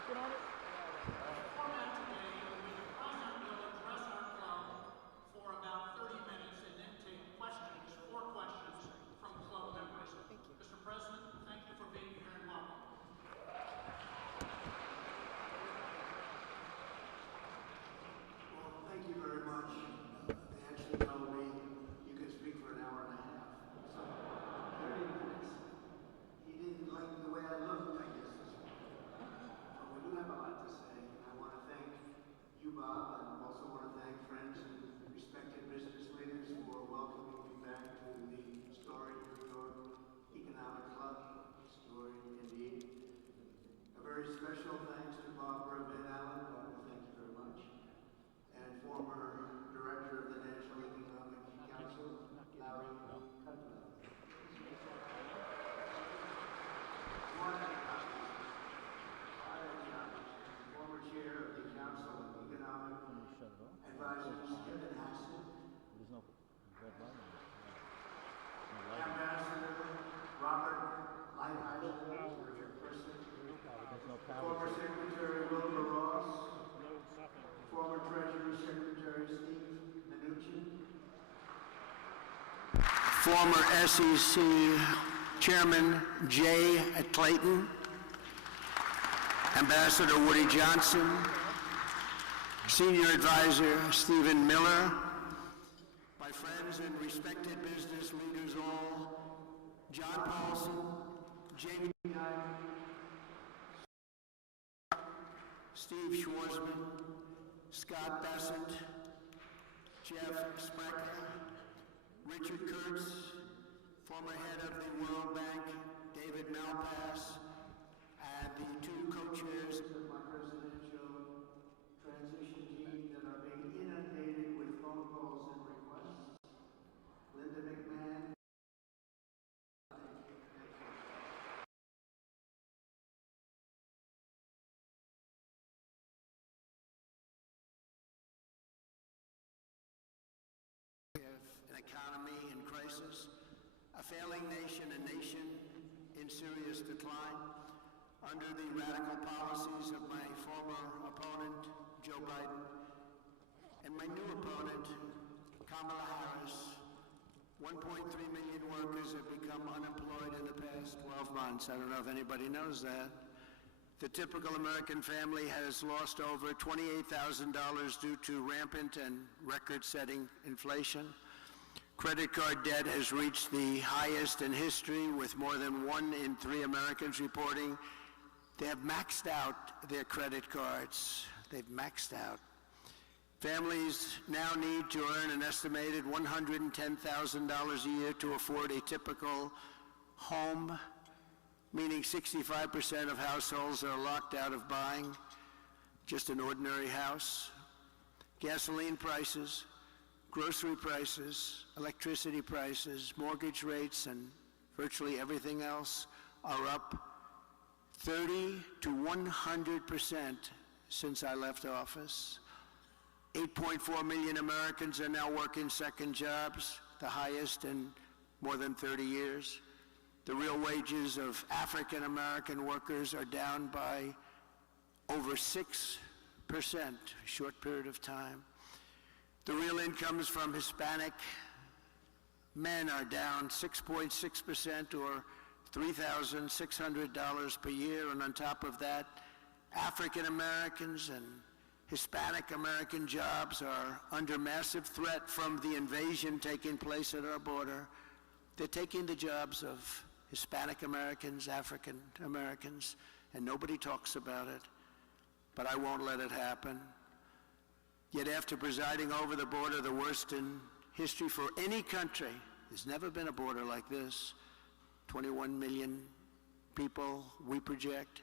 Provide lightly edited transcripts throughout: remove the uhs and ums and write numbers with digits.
working on it? Format today will be the president will address our club for about 30 minutes and then take questions, 4 questions from club members. Thank you. Mr. President, thank you for being here and welcome. Well, thank you very much. They actually told me you could speak for an hour and a half. So, 30 minutes. He didn't like the way I looked, I guess. But we do have a lot to say. And I want to thank you, Bob, and also want to thank friends and respected business leaders for welcoming me back to the storied New York Economic Club. Story indeed. A very special thanks to Barbara Van Allen. Barbara, thank you very much. And former director of the National Economic Council, Larry Kudlow. Former chair of the Council of Economic Advisors, Kevin Hassett. There's no red line. Ambassador Robert Lighthizer, your person. Former Secretary Wilbur Ross. Former Treasury Secretary Steve Mnuchin. Former SEC Chairman Jay Clayton. Ambassador Woody Johnson. Senior Advisor Stephen Miller. My friends and respected business leaders all, John Paulson, Jamie Dimon, Steve Schwarzman, Scott Bassett, Jeff Sprecher, Richard Kurtz, former head of the World Bank, David Malpass, and the 2 co-chairs of my presidential transition team that are being inundated with phone calls and requests. Linda McMahon. An economy in crisis, a failing nation, a nation in serious decline, under the radical policies of my former opponent, Joe Biden, and my new opponent, Kamala Harris. 1.3 million workers have become unemployed in the past 12 months. I don't know if anybody knows that. The typical American family has lost over $28,000 due to rampant and record-setting inflation. Credit card debt has reached the highest in history, with more than 1 in 3 Americans reporting they have maxed out their credit cards. They've maxed out. Families now need to earn an estimated $110,000 a year to afford a typical home, meaning 65% of households are locked out of buying just an ordinary house. Gasoline prices, grocery prices, electricity prices, mortgage rates, and virtually everything else are up 30 to 100% since I left office. 8.4 million Americans are now working second jobs, the highest in more than 30 years. The real wages of African American workers are down by over 6%, a short period of time. The real incomes from Hispanic men are down 6.6%, or $3,600 per year, and on top of that, African Americans and Hispanic American jobs are under massive threat from the invasion taking place at our border. They're taking the jobs of Hispanic Americans, African Americans, and nobody talks about it, but I won't let it happen. Yet after presiding over the border, the worst in history for any country, there's never been a border like this. 21 million people, we project.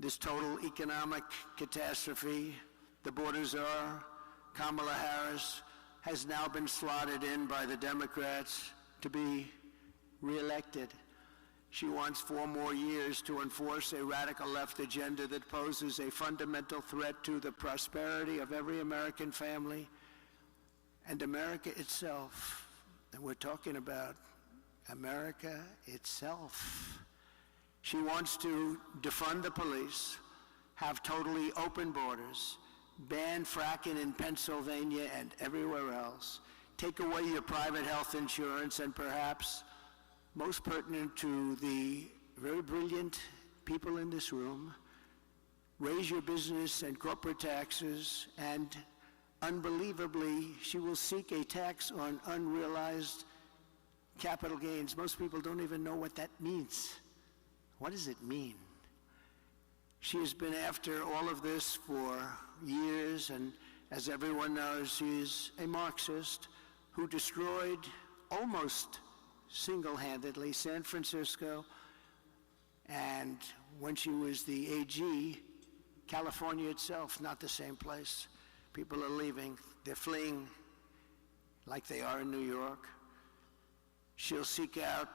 This total economic catastrophe, the border czar, Kamala Harris, has now been slotted in by the Democrats to be reelected. She wants 4 more years to enforce a radical left agenda that poses a fundamental threat to the prosperity of every American family and America itself. And we're talking about America itself. She wants to defund the police, have totally open borders, ban fracking in Pennsylvania and everywhere else, take away your private health insurance, and perhaps most pertinent to the very brilliant people in this room, raise your business and corporate taxes, and unbelievably, she will seek a tax on unrealized capital gains. Most people don't even know what that means. What does it mean? She has been after all of this for years, and as everyone knows, she's a Marxist who destroyed almost single-handedly San Francisco, and when she was the AG, California itself, not the same place. People are leaving. They're fleeing like they are in New York. She'll seek out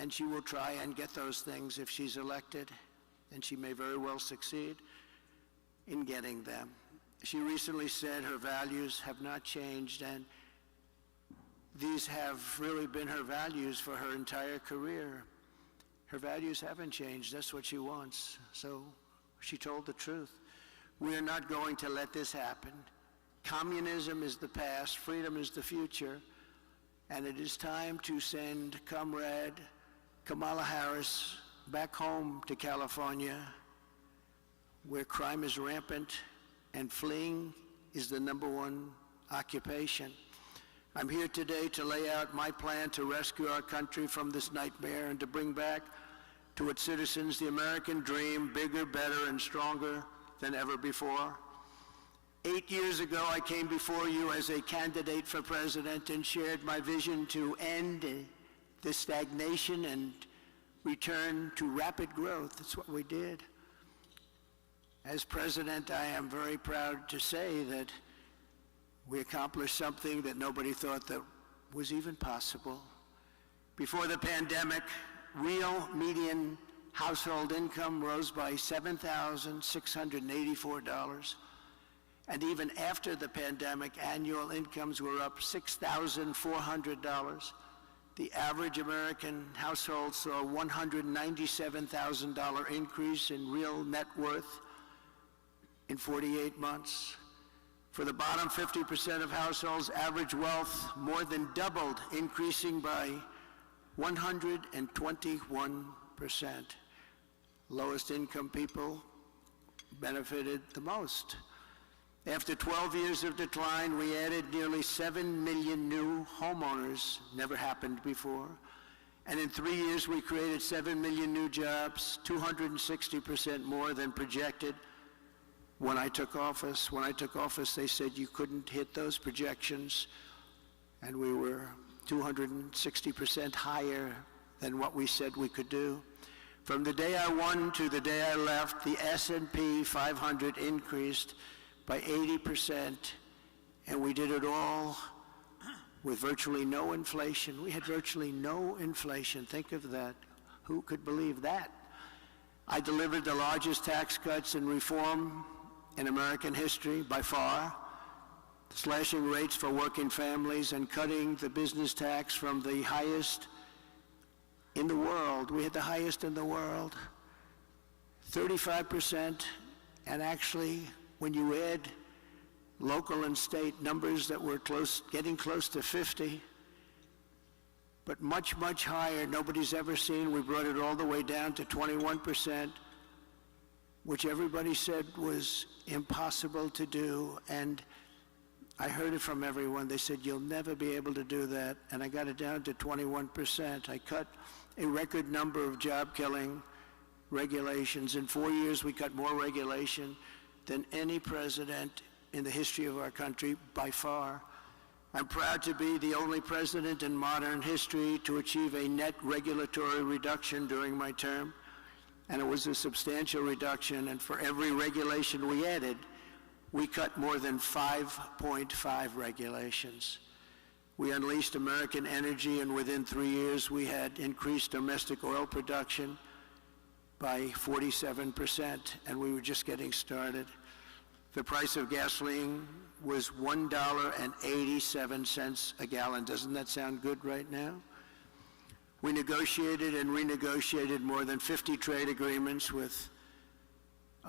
and she will try and get those things if she's elected, and she may very well succeed in getting them. She recently said her values have not changed, and these have really been her values for her entire career. Her values haven't changed. That's what she wants. So she told the truth. We are not going to let this happen. Communism is the past, freedom is the future, and it is time to send Comrade Kamala Harris back home to California, where crime is rampant and fleeing is the #1 occupation. I'm here today to lay out my plan to rescue our country from this nightmare and to bring back to its citizens the American dream, bigger, better, and stronger than ever before. 8 years ago, I came before you as a candidate for president and shared my vision to end the stagnation and return to rapid growth. That's what we did. As president, I am very proud to say that we accomplished something that nobody thought that was even possible. Before the pandemic, real median household income rose by $7,684. And even after the pandemic, annual incomes were up $6,400. The average American household saw a $197,000 increase in real net worth in 48 months. For the bottom 50% of households, average wealth more than doubled, increasing by 121%. Lowest income people benefited the most. After 12 years of decline, we added nearly 7 million new homeowners, never happened before. And in 3 years, we created 7 million new jobs, 260% more than projected when I took office. When I took office, they said you couldn't hit those projections, and we were 260% higher than what we said we could do. From the day I won to the day I left, the S&P 500 increased by 80%, and we did it all with virtually no inflation. We had virtually no inflation. Think of that. Who could believe that? I delivered the largest tax cuts and reform in American history by far, slashing rates for working families and cutting the business tax from the highest in the world. We had the highest in the world, 35%, and actually, when you add local and state numbers that were getting close to 50, but much, much higher, nobody's ever seen. We brought it all the way down to 21%, which everybody said was impossible to do, and I heard it from everyone. They said, you'll never be able to do that, and I got it down to 21%. I cut a record number of job-killing regulations. In 4 years, we cut more regulation than any president in the history of our country by far. I'm proud to be the only president in modern history to achieve a net regulatory reduction during my term, and it was a substantial reduction, and for every regulation we added, we cut more than 5.5 regulations. We unleashed American energy, and within 3 years, we had increased domestic oil production by 47%, and we were just getting started. The price of gasoline was $1.87 a gallon. Doesn't that sound good right now? We negotiated and renegotiated more than 50 trade agreements with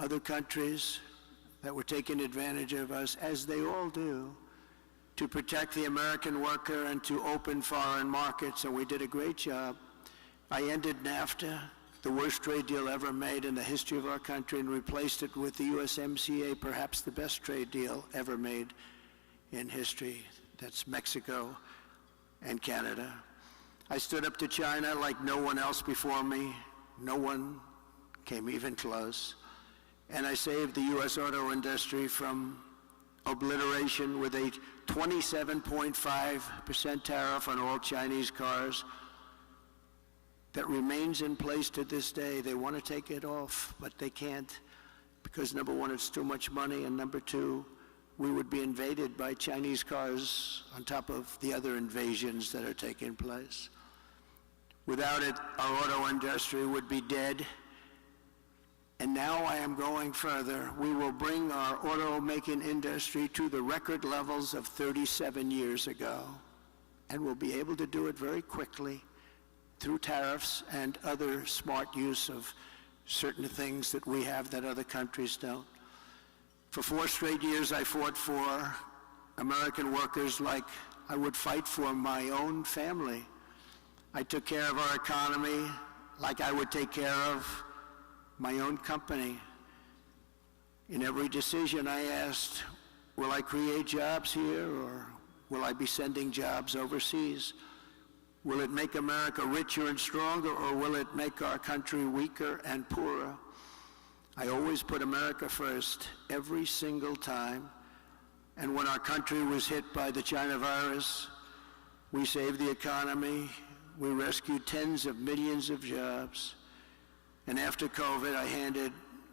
other countries that were taking advantage of us, as they all do, to protect the American worker and to open foreign markets, and we did a great job. I ended NAFTA, the worst trade deal ever made in the history of our country, and replaced it with the USMCA, perhaps the best trade deal ever made in history. That's Mexico and Canada. I stood up to China like no one else before me. No one came even close. And I saved the U.S. auto industry from obliteration with a 27.5% tariff on all Chinese cars that remains in place to this day. They want to take it off, but they can't because, number one, it's too much money, and number two, we would be invaded by Chinese cars on top of the other invasions that are taking place. Without it, our auto industry would be dead. And now I am going further. We will bring our automaking industry to the record levels of 37 years ago. And we'll be able to do it very quickly through tariffs and other smart use of certain things that we have that other countries don't. For 4 straight years, I fought for American workers like I would fight for my own family. I took care of our economy like I would take care of my own company. In every decision I asked, will I create jobs here or will I be sending jobs overseas? Will it make America richer and stronger, or will it make our country weaker and poorer? I always put America first every single time. And when our country was hit by the China virus, we saved the economy. We rescued tens of millions of jobs. And after COVID, I handed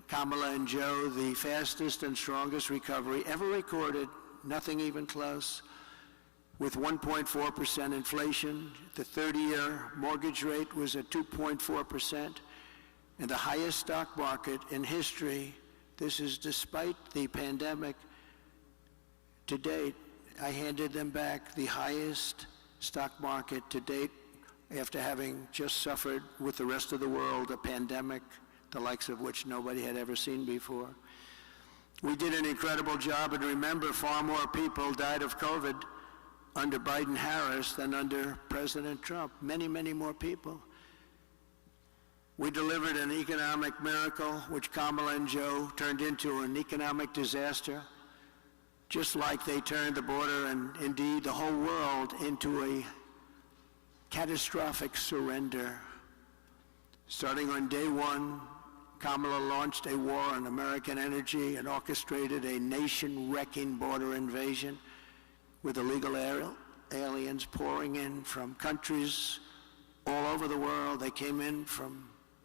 Kamala and Joe the fastest and strongest recovery ever recorded, nothing even close. With 1.4% inflation, the 30-year mortgage rate was at 2.4%, and the highest stock market in history. This is despite the pandemic. To date, I handed them back the highest stock market to date, after having just suffered with the rest of the world a pandemic, the likes of which nobody had ever seen before. We did an incredible job, and remember, far more people died of COVID under Biden-Harris than under President Trump. Many, many more people. We delivered an economic miracle, which Kamala and Joe turned into an economic disaster, just like they turned the border and indeed the whole world into a catastrophic surrender. Starting on day one, Kamala launched a war on American energy and orchestrated a nation-wrecking border invasion with illegal aliens pouring in from countries all over the world. They came in from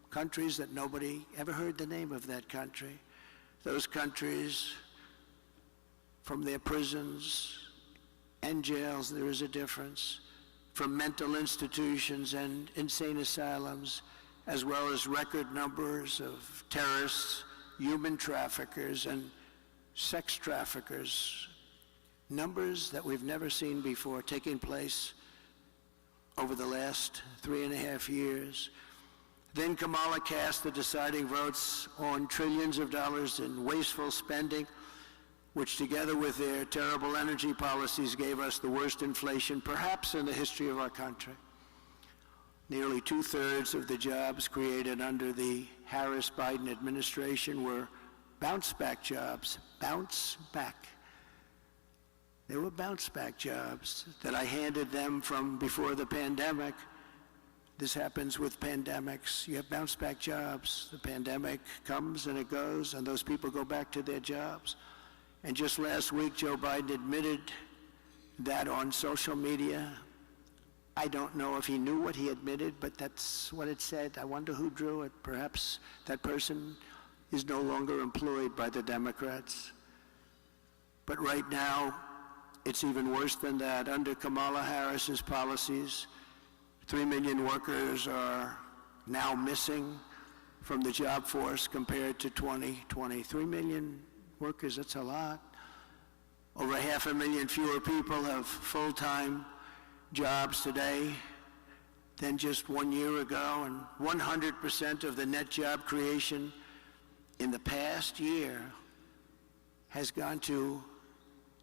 countries that nobody ever heard the name of that country. Those countries, from their prisons and jails, there is a difference, from mental institutions and insane asylums, as well as record numbers of terrorists, human traffickers, and sex traffickers. Numbers that we've never seen before taking place over the last 3.5 years. Then Kamala cast the deciding votes on trillions of dollars in wasteful spending, which together with their terrible energy policies gave us the worst inflation perhaps in the history of our country. Nearly 2/3 of the jobs created under the Harris-Biden administration were bounce-back jobs. Bounce back. They were bounce-back jobs that I handed them from before the pandemic. This happens with pandemics. You have bounce-back jobs. The pandemic comes and it goes, and those people go back to their jobs. And just last week, Joe Biden admitted that on social media. I don't know if he knew what he admitted, but that's what it said. I wonder who drew it. Perhaps that person is no longer employed by the Democrats. But right now, it's even worse than that. Under Kamala Harris's policies, 3 million workers are now missing from the job force compared to 2020. 3 million workers, that's a lot. Over 500,000 fewer people have full-time jobs today than just 1 year ago, and 100% of the net job creation in the past year has gone to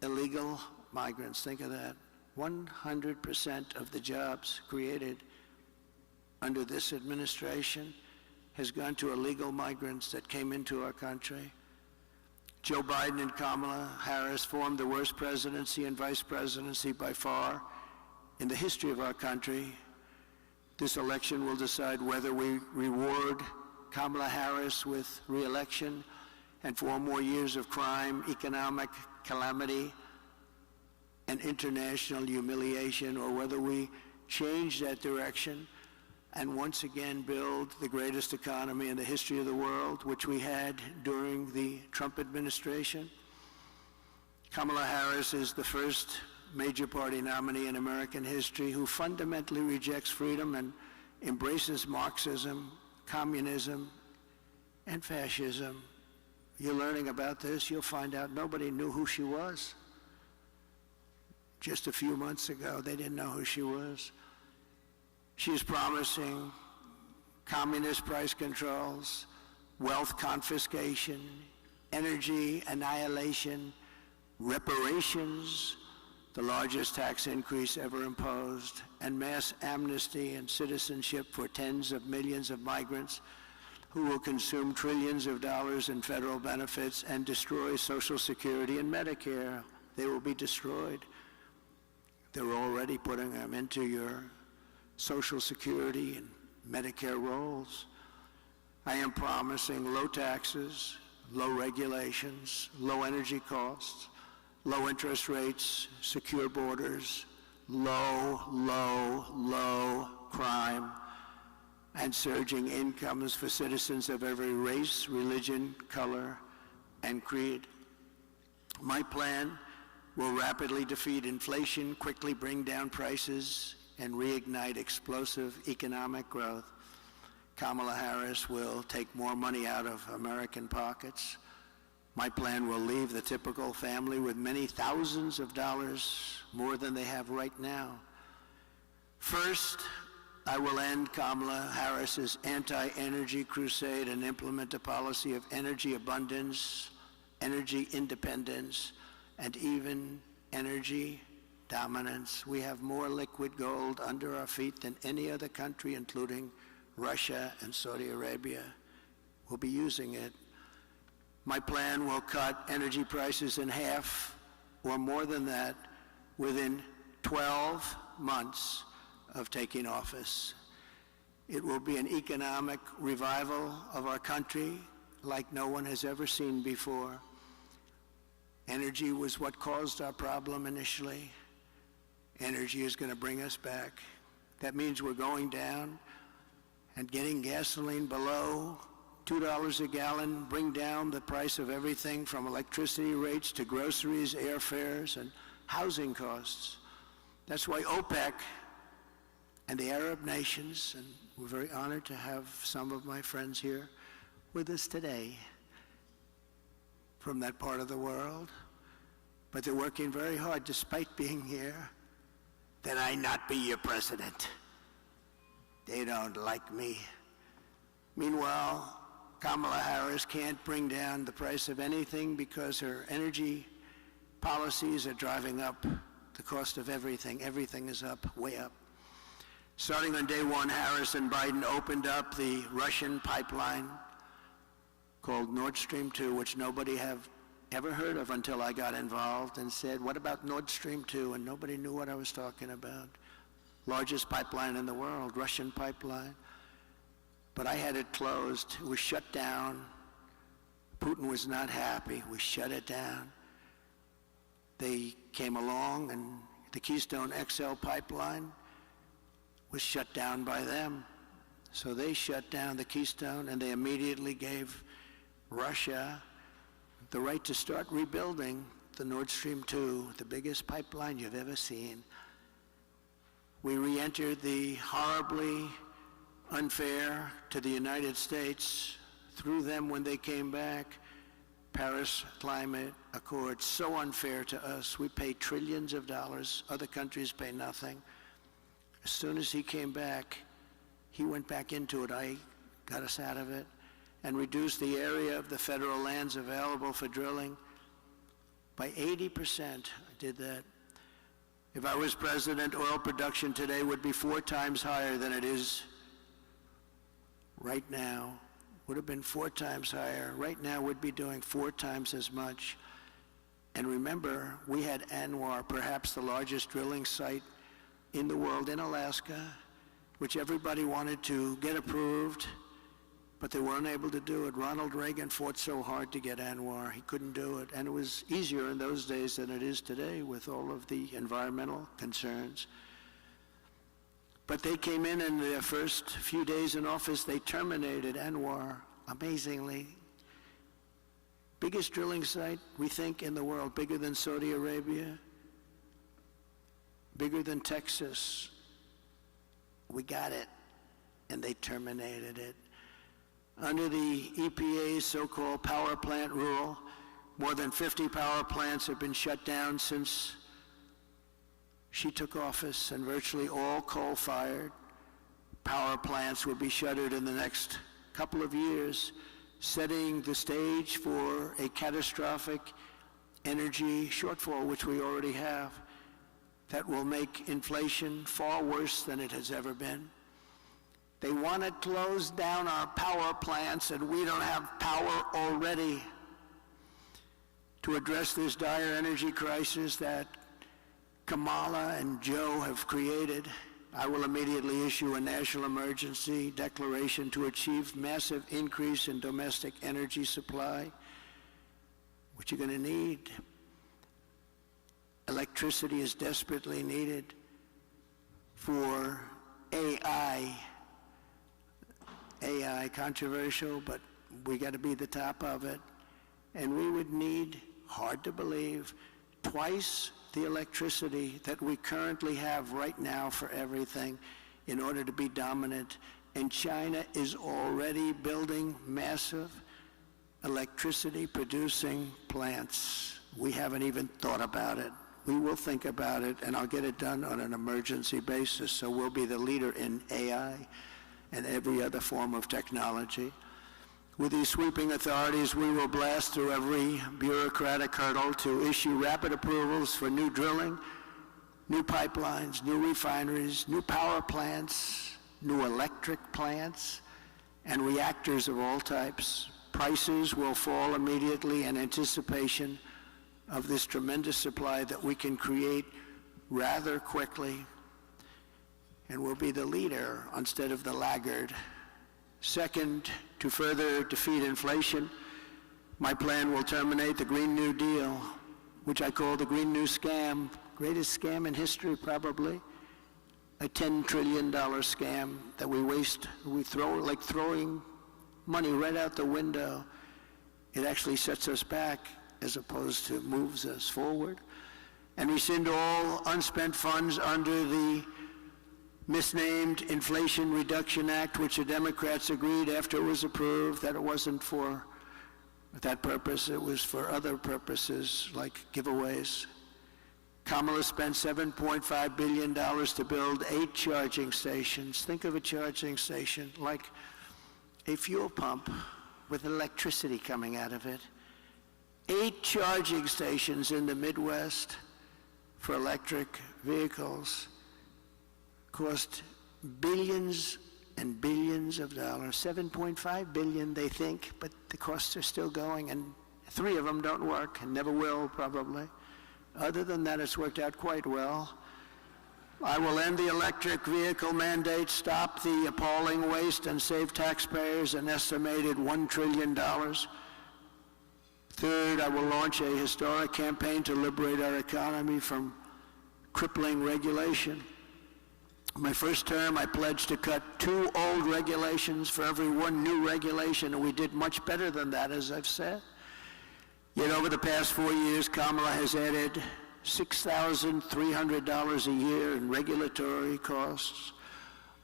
illegal migrants. Think of that. 100% of the jobs created under this administration has gone to illegal migrants that came into our country. Joe Biden and Kamala Harris formed the worst presidency and vice presidency by far in the history of our country. This election will decide whether we reward Kamala Harris with re-election and 4 more years of crime, economic calamity, and international humiliation, or whether we change that direction and once again build the greatest economy in the history of the world, which we had during the Trump administration. Kamala Harris is the first major party nominee in American history who fundamentally rejects freedom and embraces Marxism, communism, and fascism. You're learning about this, you'll find out nobody knew who she was. Just a few months ago, they didn't know who she was. She is promising communist price controls, wealth confiscation, energy annihilation, reparations, the largest tax increase ever imposed, and mass amnesty and citizenship for tens of millions of migrants who will consume trillions of dollars in federal benefits and destroy Social Security and Medicare. They will be destroyed. They're already putting them into your Social Security and Medicare rolls. I am promising low taxes, low regulations, low energy costs, low interest rates, secure borders, low crime, and surging incomes for citizens of every race, religion, color, and creed. My plan will rapidly defeat inflation, quickly bring down prices, and reignite explosive economic growth. Kamala Harris will take more money out of American pockets. My plan will leave the typical family with many thousands of dollars more than they have right now. First, I will end Kamala Harris's anti-energy crusade and implement a policy of energy abundance, energy independence, and even energy dominance. We have more liquid gold under our feet than any other country, including Russia and Saudi Arabia. We'll be using it. My plan will cut energy prices in half or more than that within 12 months of taking office. It will be an economic revival of our country like no one has ever seen before. Energy was what caused our problem initially. Energy is going to bring us back. That means we're going down and getting gasoline below $2 a gallon, bring down the price of everything from electricity rates to groceries, airfares, and housing costs. That's why OPEC and the Arab nations, and we're very honored to have some of my friends here with us today from that part of the world, but they're working very hard despite being here, that I not be your president. They don't like me. Meanwhile, Kamala Harris can't bring down the price of anything because her energy policies are driving up the cost of everything. Everything is up, way up. Starting on day one, Harris and Biden opened up the Russian pipeline called Nord Stream 2, which nobody have ever heard of until I got involved and said, what about Nord Stream 2? And nobody knew what I was talking about. Largest pipeline in the world, Russian pipeline. But I had it closed. It was shut down. Putin was not happy. We shut it down. They came along, and the Keystone XL pipeline was shut down by them. So they shut down the Keystone, and they immediately gave Russia the right to start rebuilding the Nord Stream 2, the biggest pipeline you've ever seen. We re-entered the horribly unfair to the United States through them when they came back. Paris Climate Accord, so unfair to us. We pay trillions of dollars. Other countries pay nothing. As soon as he came back, he went back into it. I got us out of it. and reduce the area of the federal lands available for drilling by 80%. I did that. If I was president, oil production today would be 4 times higher than it is right now. Would have been 4 times higher. Right now, we'd be doing 4 times as much. And remember, we had ANWR, perhaps the largest drilling site in the world in Alaska, which everybody wanted to get approved, but they weren't able to do it. Ronald Reagan fought so hard to get ANWR. He couldn't do it. And it was easier in those days than it is today with all of the environmental concerns. But they came in their first few days in office, they terminated ANWR, amazingly. Biggest drilling site, we think, in the world, bigger than Saudi Arabia, bigger than Texas. We got it, and they terminated it. Under the EPA's so-called power plant rule, more than 50 power plants have been shut down since she took office, and virtually all coal-fired power plants will be shuttered in the next couple of years, setting the stage for a catastrophic energy shortfall, which we already have, that will make inflation far worse than it has ever been. They want to close down our power plants, and we don't have power already to address this dire energy crisis that Kamala and Joe have created. I will immediately issue a national emergency declaration to achieve massive increase in domestic energy supply. What you're going to need. Electricity is desperately needed for AI. AI, controversial, but we got to be the top of it. And we would need, hard to believe, twice the electricity that we currently have right now for everything in order to be dominant. And China is already building massive electricity producing plants. We haven't even thought about it. We will think about it, and I'll get it done on an emergency basis. So we'll be the leader in AI and every other form of technology. With these sweeping authorities, we will blast through every bureaucratic hurdle to issue rapid approvals for new drilling, new pipelines, new refineries, new power plants, new electric plants, and reactors of all types. Prices will fall immediately in anticipation of this tremendous supply that we can create rather quickly, and we'll be the leader instead of the laggard. Second, to further defeat inflation, my plan will terminate the Green New Deal, which I call the Green New Scam, greatest scam in history probably, a $10 trillion scam that we waste, we throw, like throwing money right out the window. It actually sets us back as opposed to moves us forward. And rescind all unspent funds under the misnamed Inflation Reduction Act, which the Democrats agreed after it was approved that it wasn't for that purpose, it was for other purposes like giveaways. Kamala spent $7.5 billion to build 8 charging stations. Think of a charging station like a fuel pump with electricity coming out of it. 8 charging stations in the Midwest for electric vehicles cost billions and billions of dollars. 7.5 billion, they think, but the costs are still going, and 3 of them don't work and never will, probably. Other than that, it's worked out quite well. I will end the electric vehicle mandate, stop the appalling waste, and save taxpayers an estimated $1 trillion. Third, I will launch a historic campaign to liberate our economy from crippling regulation. My first term, I pledged to cut 2 old regulations for every 1 new regulation, and we did much better than that, as I've said. Yet over the past 4 years, Kamala has added $6,300 a year in regulatory costs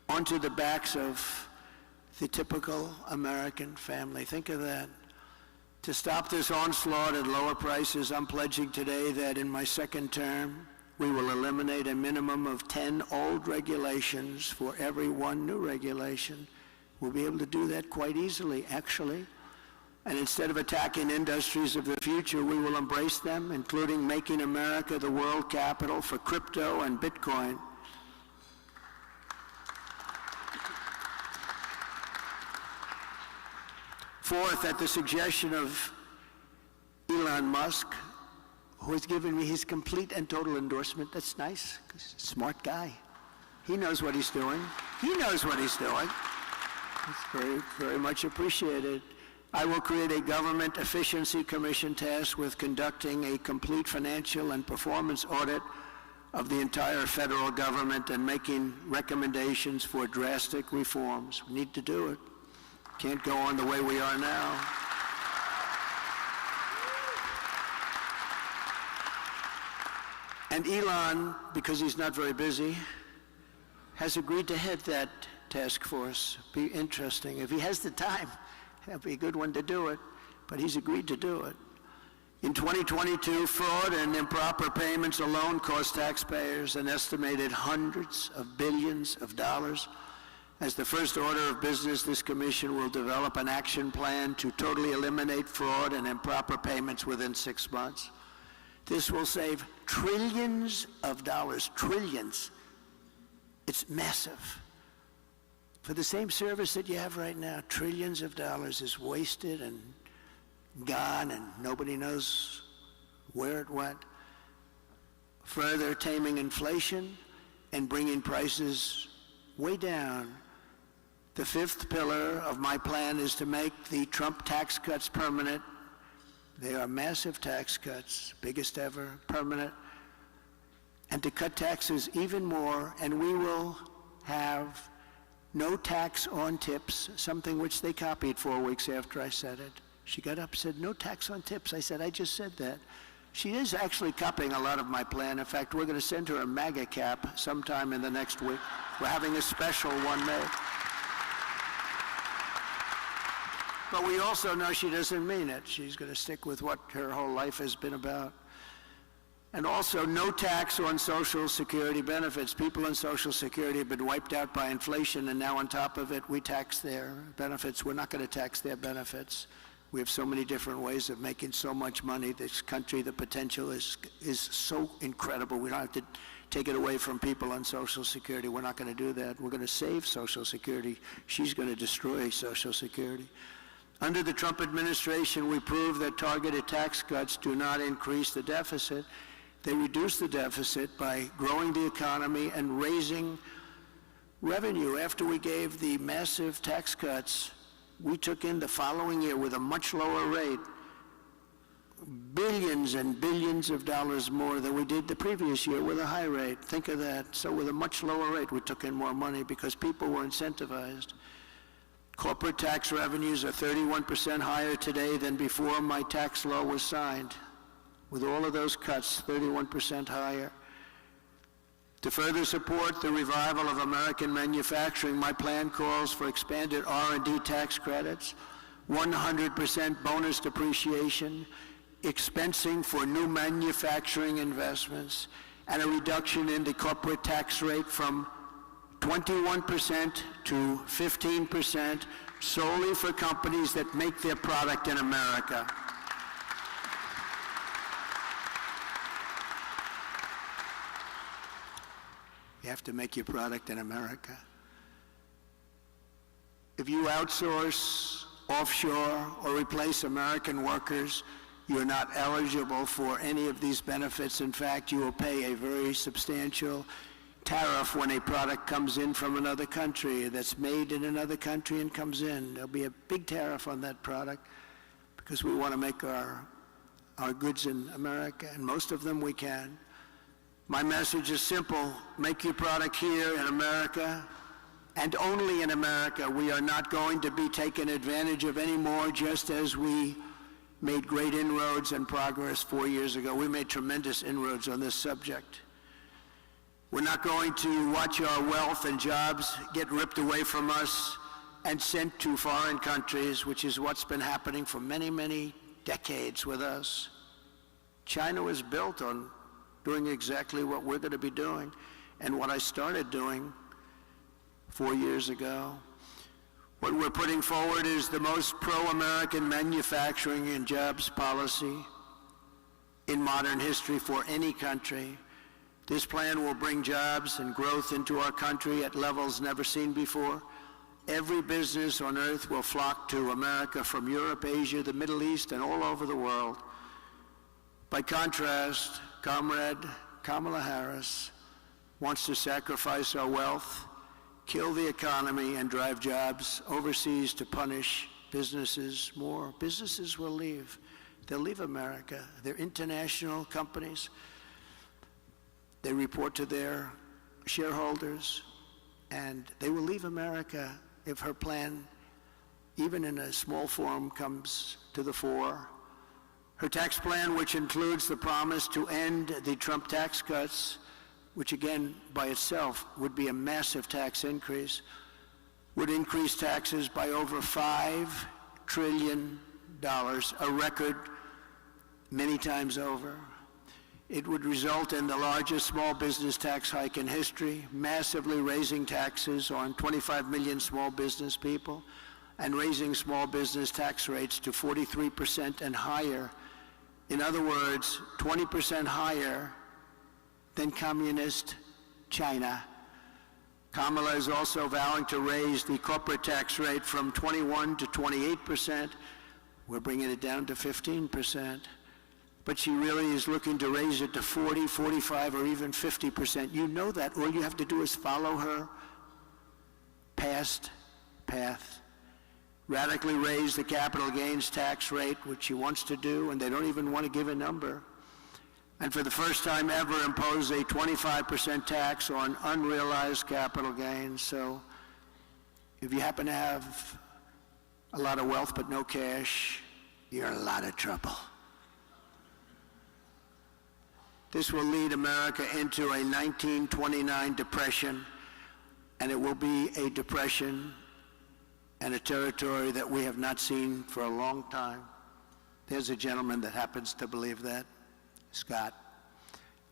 onto the backs of the typical American family. Think of that. To stop this onslaught and lower prices, I'm pledging today that in my second term, we will eliminate a minimum of 10 old regulations for every 1 new regulation. We'll be able to do that quite easily, actually. And instead of attacking industries of the future, we will embrace them, including making America the world capital for crypto and Bitcoin. Fourth, at the suggestion of Elon Musk, who has given me his complete and total endorsement. That's nice, 'cause he's a smart guy. He knows what he's doing. He knows what he's doing. It's very, very much appreciated. I will create a government efficiency commission tasked with conducting a complete financial and performance audit of the entire federal government and making recommendations for drastic reforms. We need to do it. Can't go on the way we are now. And Elon, because he's not very busy, has agreed to head that task force. Be interesting. If he has the time, that'll be a good one to do it, but he's agreed to do it. In 2022, fraud and improper payments alone cost taxpayers an estimated hundreds of billions of dollars. As the first order of business, this commission will develop an action plan to totally eliminate fraud and improper payments within 6 months. This will save trillions of dollars, trillions. It's massive. For the same service that you have right now, trillions of dollars is wasted and gone and nobody knows where it went. Further taming inflation and bringing prices way down. The fifth pillar of my plan is to make the Trump tax cuts permanent. They are massive tax cuts, biggest ever, permanent. And to cut taxes even more, and we will have no tax on tips, something which they copied 4 weeks after I said it. She got up and said, no tax on tips. I said, I just said that. She is actually copying a lot of my plan. In fact, we're going to send her a MAGA cap sometime in the next week. We're having a special one made. But we also know she doesn't mean it. She's going to stick with what her whole life has been about. And also, no tax on Social Security benefits. People on Social Security have been wiped out by inflation, and now on top of it, we tax their benefits. We're not going to tax their benefits. We have so many different ways of making so much money. This country, the potential is so incredible. We don't have to take it away from people on Social Security. We're not going to do that. We're going to save Social Security. She's going to destroy Social Security. Under the Trump administration, we proved that targeted tax cuts do not increase the deficit. They reduce the deficit by growing the economy and raising revenue. After we gave the massive tax cuts, we took in the following year with a much lower rate, billions and billions of dollars more than we did the previous year with a high rate. Think of that. So with a much lower rate, we took in more money because people were incentivized. Corporate tax revenues are 31% higher today than before my tax law was signed. With all of those cuts, 31% higher. To further support the revival of American manufacturing, my plan calls for expanded R&D tax credits, 100% bonus depreciation, expensing for new manufacturing investments, and a reduction in the corporate tax rate from 21% to 15% solely for companies that make their product in America. You have to make your product in America. If you outsource, offshore, or replace American workers, you're not eligible for any of these benefits. In fact, you will pay a very substantial tariff when a product comes in from another country that's made in another country and comes in. There'll be a big tariff on that product because we want to make our goods in America, and most of them we can. My message is simple. Make your product here in America, and only in America. We are not going to be taken advantage of anymore, just as we made great inroads and progress 4 years ago. We made tremendous inroads on this subject. We're not going to watch our wealth and jobs get ripped away from us and sent to foreign countries, which is what's been happening for many, many decades with us. China was built on doing exactly what we're going to be doing and what I started doing 4 years ago. What we're putting forward is the most pro-American manufacturing and jobs policy in modern history for any country. This plan will bring jobs and growth into our country at levels never seen before. Every business on earth will flock to America from Europe, Asia, the Middle East, and all over the world. By contrast, Comrade Kamala Harris wants to sacrifice our wealth, kill the economy, and drive jobs overseas to punish businesses more. Businesses will leave. They'll leave America. They're international companies. They report to their shareholders, and they will leave America if her plan, even in a small form, comes to the fore. Her tax plan, which includes the promise to end the Trump tax cuts, which again by itself would be a massive tax increase, would increase taxes by over $5 trillion, a record many times over. It would result in the largest small business tax hike in history, massively raising taxes on 25 million small business people and raising small business tax rates to 43% and higher. In other words, 20% higher than communist China. Kamala is also vowing to raise the corporate tax rate from 21 to 28%. We're bringing it down to 15%. But she really is looking to raise it to 40, 45, or even 50%. You know that. All you have to do is follow her past path. Radically raise the capital gains tax rate, which she wants to do, and they don't even want to give a number. And for the first time ever, impose a 25% tax on unrealized capital gains. So if you happen to have a lot of wealth but no cash, you're in a lot of trouble. This will lead America into a 1929 depression, and it will be a depression and a territory that we have not seen for a long time. There's a gentleman that happens to believe that, Scott.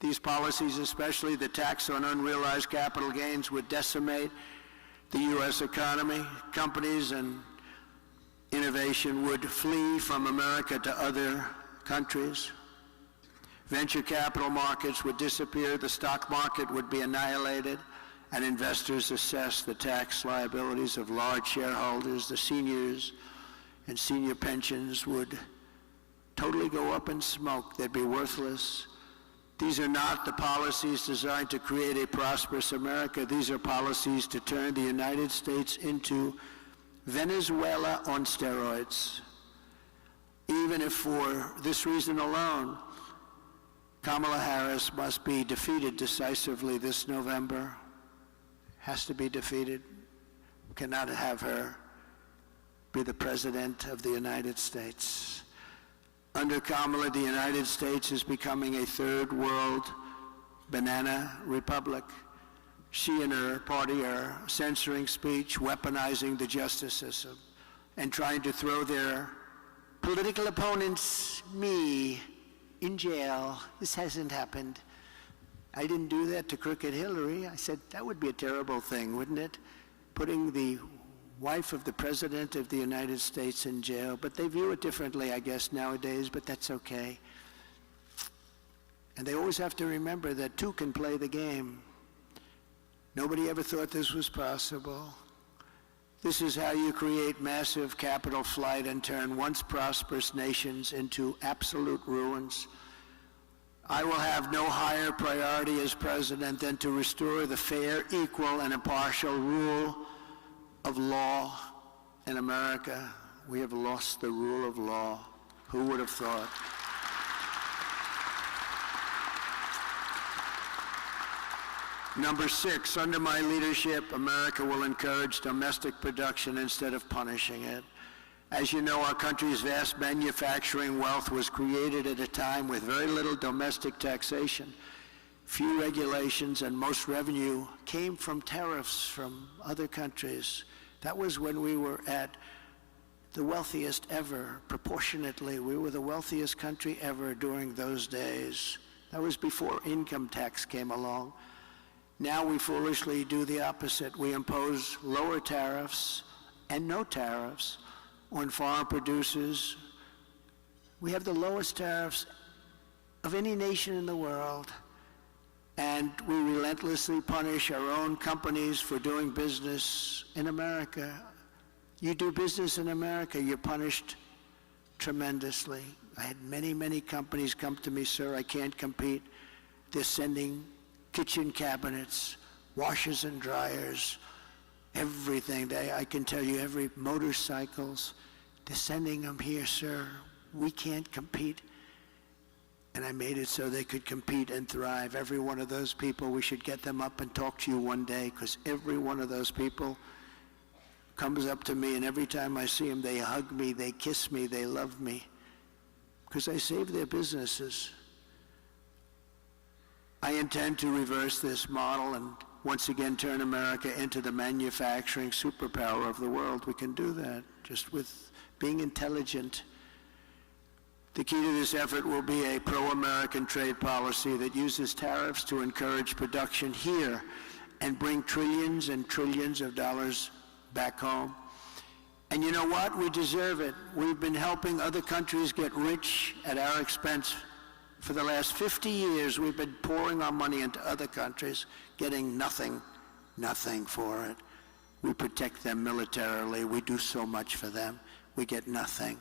These policies, especially the tax on unrealized capital gains, would decimate the U.S. economy. Companies and innovation would flee from America to other countries. Venture capital markets would disappear, the stock market would be annihilated, and investors assess the tax liabilities of large shareholders. The seniors and senior pensions would totally go up in smoke. They'd be worthless. These are not the policies designed to create a prosperous America. These are policies to turn the United States into Venezuela on steroids. Even if for this reason alone, Kamala Harris must be defeated decisively this November. Has to be defeated. Cannot have her be the President of the United States. Under Kamala, the United States is becoming a third world banana republic. She and her party are censoring speech, weaponizing the justice system, and trying to throw their political opponents, me, in jail. This hasn't happened. I didn't do that to Crooked Hillary. I said that would be a terrible thing, wouldn't it? Putting the wife of the President of the United States in jail. But they view it differently, I guess, nowadays, but that's okay. And they always have to remember that two can play the game. Nobody ever thought this was possible. This is how you create massive capital flight and turn once prosperous nations into absolute ruins. I will have no higher priority as president than to restore the fair, equal, and impartial rule of law in America. We have lost the rule of law. Who would have thought? Number 6, under my leadership, America will encourage domestic production instead of punishing it. As you know, our country's vast manufacturing wealth was created at a time with very little domestic taxation, few regulations, and most revenue came from tariffs from other countries. That was when we were at the wealthiest ever, proportionately. We were the wealthiest country ever during those days. That was before income tax came along. Now we foolishly do the opposite. We impose lower tariffs and no tariffs on foreign producers. We have the lowest tariffs of any nation in the world, and we relentlessly punish our own companies for doing business in America. You do business in America, you're punished tremendously. I had many, many companies come to me, sir, I can't compete. They're sending kitchen cabinets, washers and dryers, everything. I can tell you, every motorcycles, they're sending them here, sir. We can't compete. And I made it so they could compete and thrive. Every one of those people, we should get them up and talk to you one day, because every one of those people comes up to me, and every time I see them, they hug me, they kiss me, they love me, because I saved their businesses. I intend to reverse this model and once again turn America into the manufacturing superpower of the world. We can do that just with being intelligent. The key to this effort will be a pro-American trade policy that uses tariffs to encourage production here and bring trillions and trillions of dollars back home. And you know what? We deserve it. We've been helping other countries get rich at our expense. For the last 50 years, we've been pouring our money into other countries, getting nothing for it. We protect them militarily. We do so much for them. We get nothing.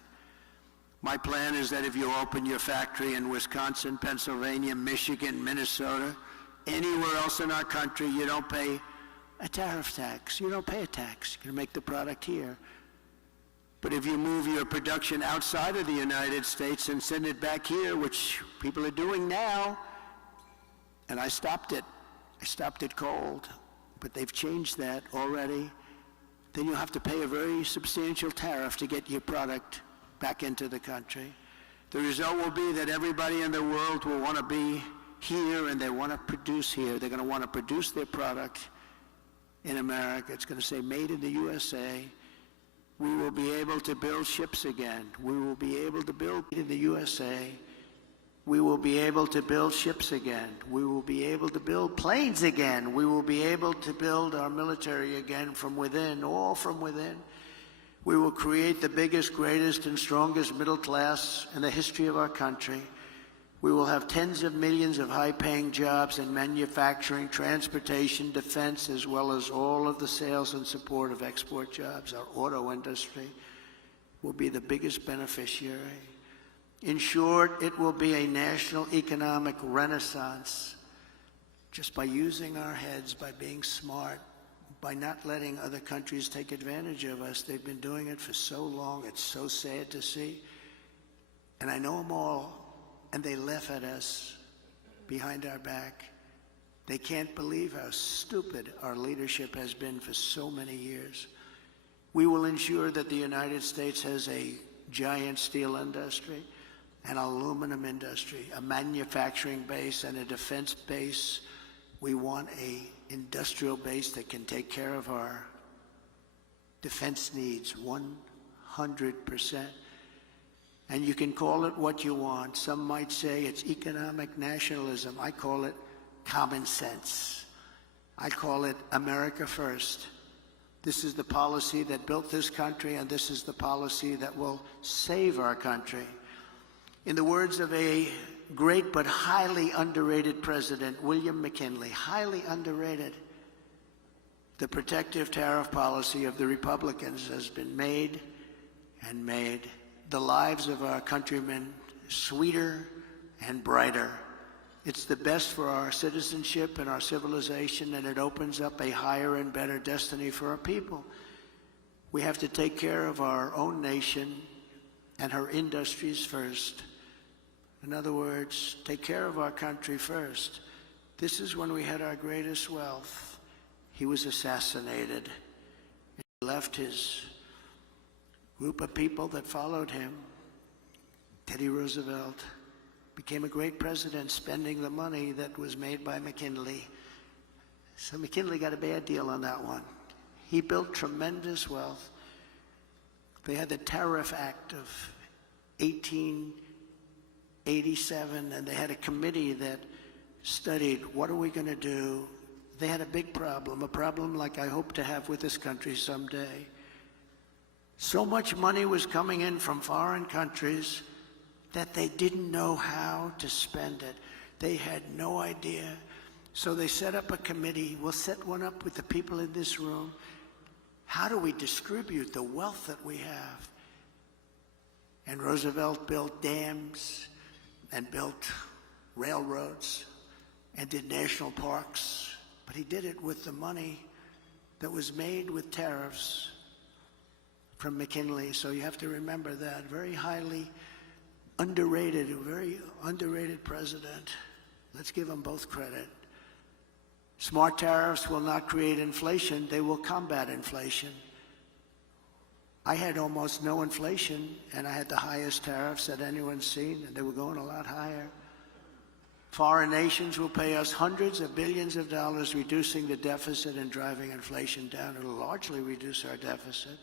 My plan is that if you open your factory in Wisconsin, Pennsylvania, Michigan, Minnesota, anywhere else in our country, you don't pay a tariff tax. You don't pay a tax. You're going to make the product here. But if you move your production outside of the United States and send it back here, which people are doing now, and I stopped it cold, but they've changed that already, then you'll have to pay a very substantial tariff to get your product back into the country. The result will be that everybody in the world will want to be here, and they want to produce here. They're going to want to produce their product in America. It's going to say made in the USA. We will be able to build ships again. We will be able to build in the USA. We will be able to build ships again. We will be able to build planes again. We will be able to build our military again from within, all from within. We will create the biggest, greatest, and strongest middle class in the history of our country. We will have tens of millions of high-paying jobs in manufacturing, transportation, defense, as well as all of the sales and support of export jobs. Our auto industry will be the biggest beneficiary. In short, it will be a national economic renaissance just by using our heads, by being smart, by not letting other countries take advantage of us. They've been doing it for so long. It's so sad to see. And I know them all. And they laugh at us behind our back. They can't believe how stupid our leadership has been for so many years. We will ensure that the United States has a giant steel industry, an aluminum industry, a manufacturing base, and a defense base. We want an industrial base that can take care of our defense needs 100%. And you can call it what you want. Some might say it's economic nationalism. I call it common sense. I call it America first. This is the policy that built this country, and this is the policy that will save our country. In the words of a great but highly underrated president, William McKinley, highly underrated, the protective tariff policy of the Republicans has been made and made the lives of our countrymen sweeter and brighter. It's the best for our citizenship and our civilization, and it opens up a higher and better destiny for our people. We have to take care of our own nation and her industries first. In other words, take care of our country first. This is when we had our greatest wealth. He was assassinated. He left his group of people that followed him. Teddy Roosevelt became a great president, spending the money that was made by McKinley. So McKinley got a bad deal on that one. He built tremendous wealth. They had the Tariff Act of 1887, and they had a committee that studied what are we going to do. They had a big problem, a problem like I hope to have with this country someday. So much money was coming in from foreign countries that they didn't know how to spend it. They had no idea. So they set up a committee. We'll set one up with the people in this room. How do we distribute the wealth that we have? And Roosevelt built dams and built railroads and did national parks. But he did it with the money that was made with tariffs from McKinley. So you have to remember that. Very highly underrated, a very underrated president. Let's give them both credit. Smart tariffs will not create inflation. They will combat inflation. I had almost no inflation, and I had the highest tariffs that anyone's seen, and they were going a lot higher. Foreign nations will pay us hundreds of billions of dollars, reducing the deficit and driving inflation down. It will largely reduce our deficit.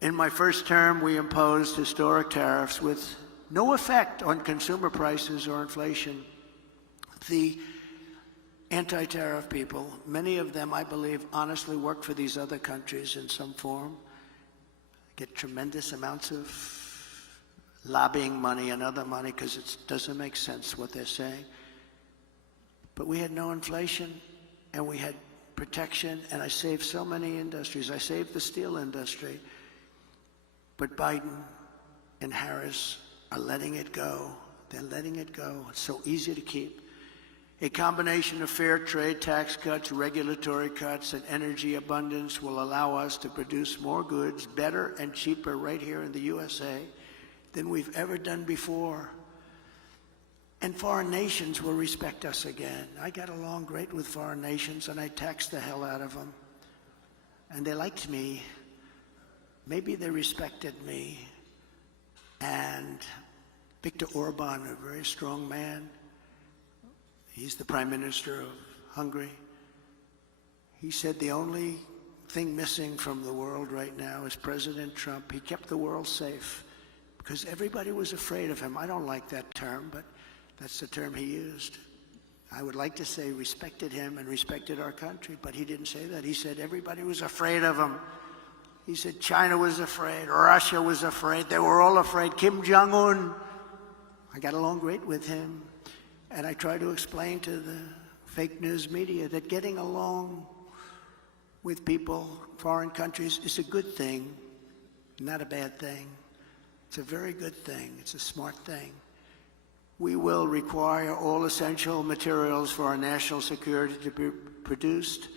In my first term, we imposed historic tariffs with no effect on consumer prices or inflation. The anti-tariff people, many of them, I believe, honestly work for these other countries in some form, get tremendous amounts of lobbying money and other money because it doesn't make sense what they're saying. But we had no inflation, and we had protection, and I saved so many industries. I saved the steel industry. But Biden and Harris are letting it go. They're letting it go. It's so easy to keep. A combination of fair trade, tax cuts, regulatory cuts, and energy abundance will allow us to produce more goods better and cheaper right here in the USA than we've ever done before. And foreign nations will respect us again. I got along great with foreign nations, and I taxed the hell out of them. And they liked me. Maybe they respected me. And Viktor Orban, a very strong man, he's the Prime Minister of Hungary. He said the only thing missing from the world right now is President Trump. He kept the world safe because everybody was afraid of him. I don't like that term, but that's the term he used. I would like to say respected him and respected our country, but he didn't say that. He said everybody was afraid of him. He said China was afraid, Russia was afraid, they were all afraid. Kim Jong-un, I got along great with him. And I try to explain to the fake news media that getting along with people, foreign countries, is a good thing, not a bad thing. It's a very good thing. It's a smart thing. We will require all essential materials for our national security to be produced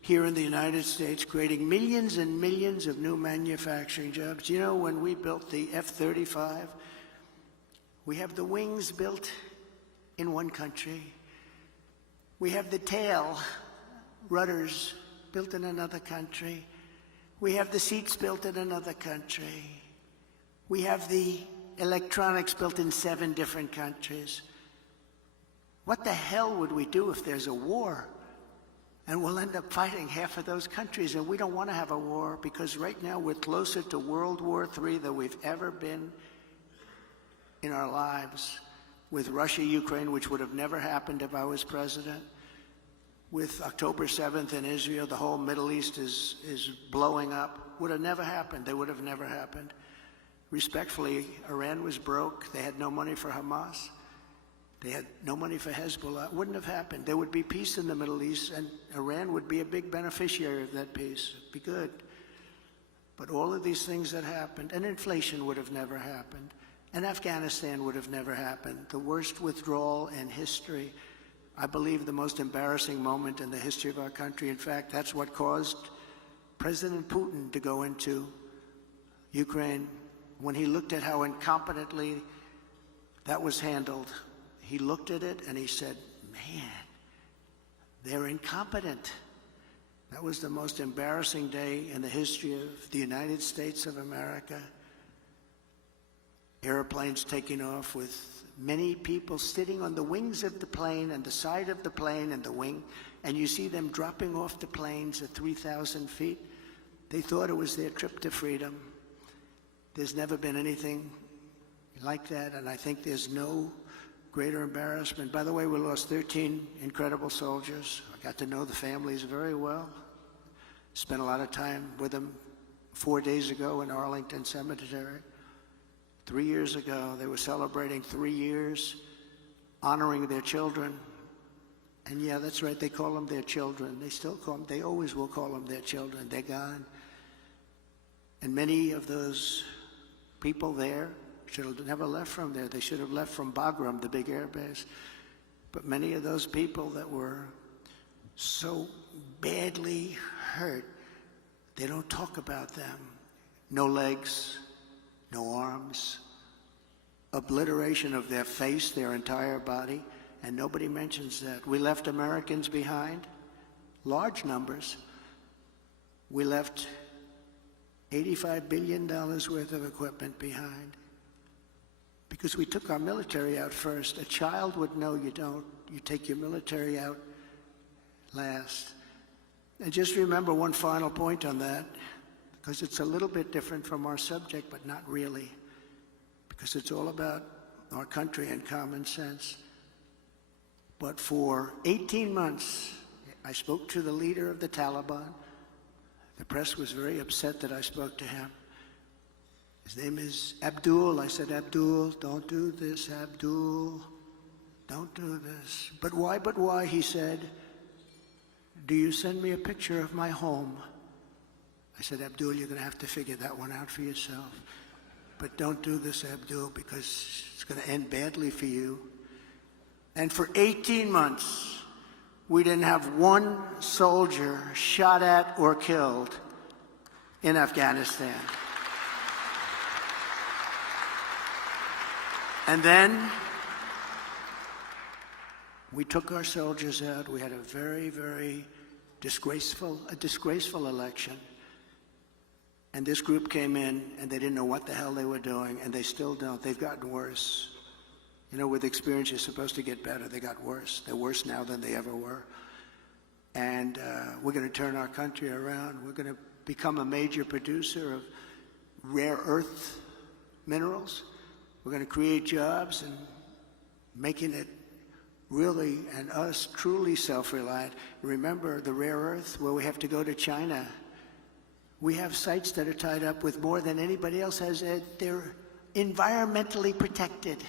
here in the United States, creating millions and millions of new manufacturing jobs. You know, when we built the F-35, we have the wings built in one country. We have the tail, rudders, built in another country. We have the seats built in another country. We have the electronics built in 7 different countries. What the hell would we do if there's a war? And we'll end up fighting half of those countries, and we don't want to have a war because right now we're closer to World War III than we've ever been in our lives. With Russia, Ukraine, which would have never happened if I was president. With October 7th in Israel, the whole Middle East is blowing up. Would have never happened. They would have never happened. Respectfully, Iran was broke. They had no money for Hamas. They had no money for Hezbollah. It wouldn't have happened. There would be peace in the Middle East, and Iran would be a big beneficiary of that peace. It'd be good. But all of these things that happened, and inflation would have never happened. And Afghanistan would have never happened. The worst withdrawal in history. I believe the most embarrassing moment in the history of our country. In fact, that's what caused President Putin to go into Ukraine. When he looked at how incompetently that was handled, he looked at it and he said, man, they're incompetent. That was the most embarrassing day in the history of the United States of America. Airplanes taking off with many people sitting on the wings of the plane and the side of the plane and the wing, and you see them dropping off the planes at 3,000 feet. They thought it was their trip to freedom. There's never been anything like that, and I think there's no greater embarrassment. By the way, we lost 13 incredible soldiers. I got to know the families very well. Spent a lot of time with them 4 days ago in Arlington Cemetery. 3 years ago, they were celebrating 3 years, honoring their children. And yeah, that's right, they call them their children. They still call them, they always will call them their children. They're gone. And many of those people there should have never left from there. They should have left from Bagram, the big air base. But many of those people that were so badly hurt, they don't talk about them. No legs, no arms, obliteration of their face, their entire body, and nobody mentions that. We left Americans behind, large numbers. We left $85 billion worth of equipment behind because we took our military out first. A child would know you don't. You take your military out last. And just remember one final point on that, because it's a little bit different from our subject, but not really, because it's all about our country and common sense. But for 18 months, I spoke to the leader of the Taliban. The press was very upset that I spoke to him. His name is Abdul. I said, Abdul, don't do this, Abdul. Don't do this. But why, he said, do you send me a picture of my home? I said, Abdul, you're going to have to figure that one out for yourself. But don't do this, Abdul, because it's going to end badly for you. And for 18 months, we didn't have one soldier shot at or killed in Afghanistan. And then we took our soldiers out. We had a very, very disgraceful election. And this group came in, and they didn't know what the hell they were doing, and they still don't. They've gotten worse. You know, with experience, you're supposed to get better. They got worse. They're worse now than they ever were. And we're going to turn our country around. We're going to become a major producer of rare earth minerals. We're going to create jobs and making it really, and us, truly self-reliant. Remember the rare earth, where we have to go to China. We have sites that are tied up with more than anybody else has. They're environmentally protected.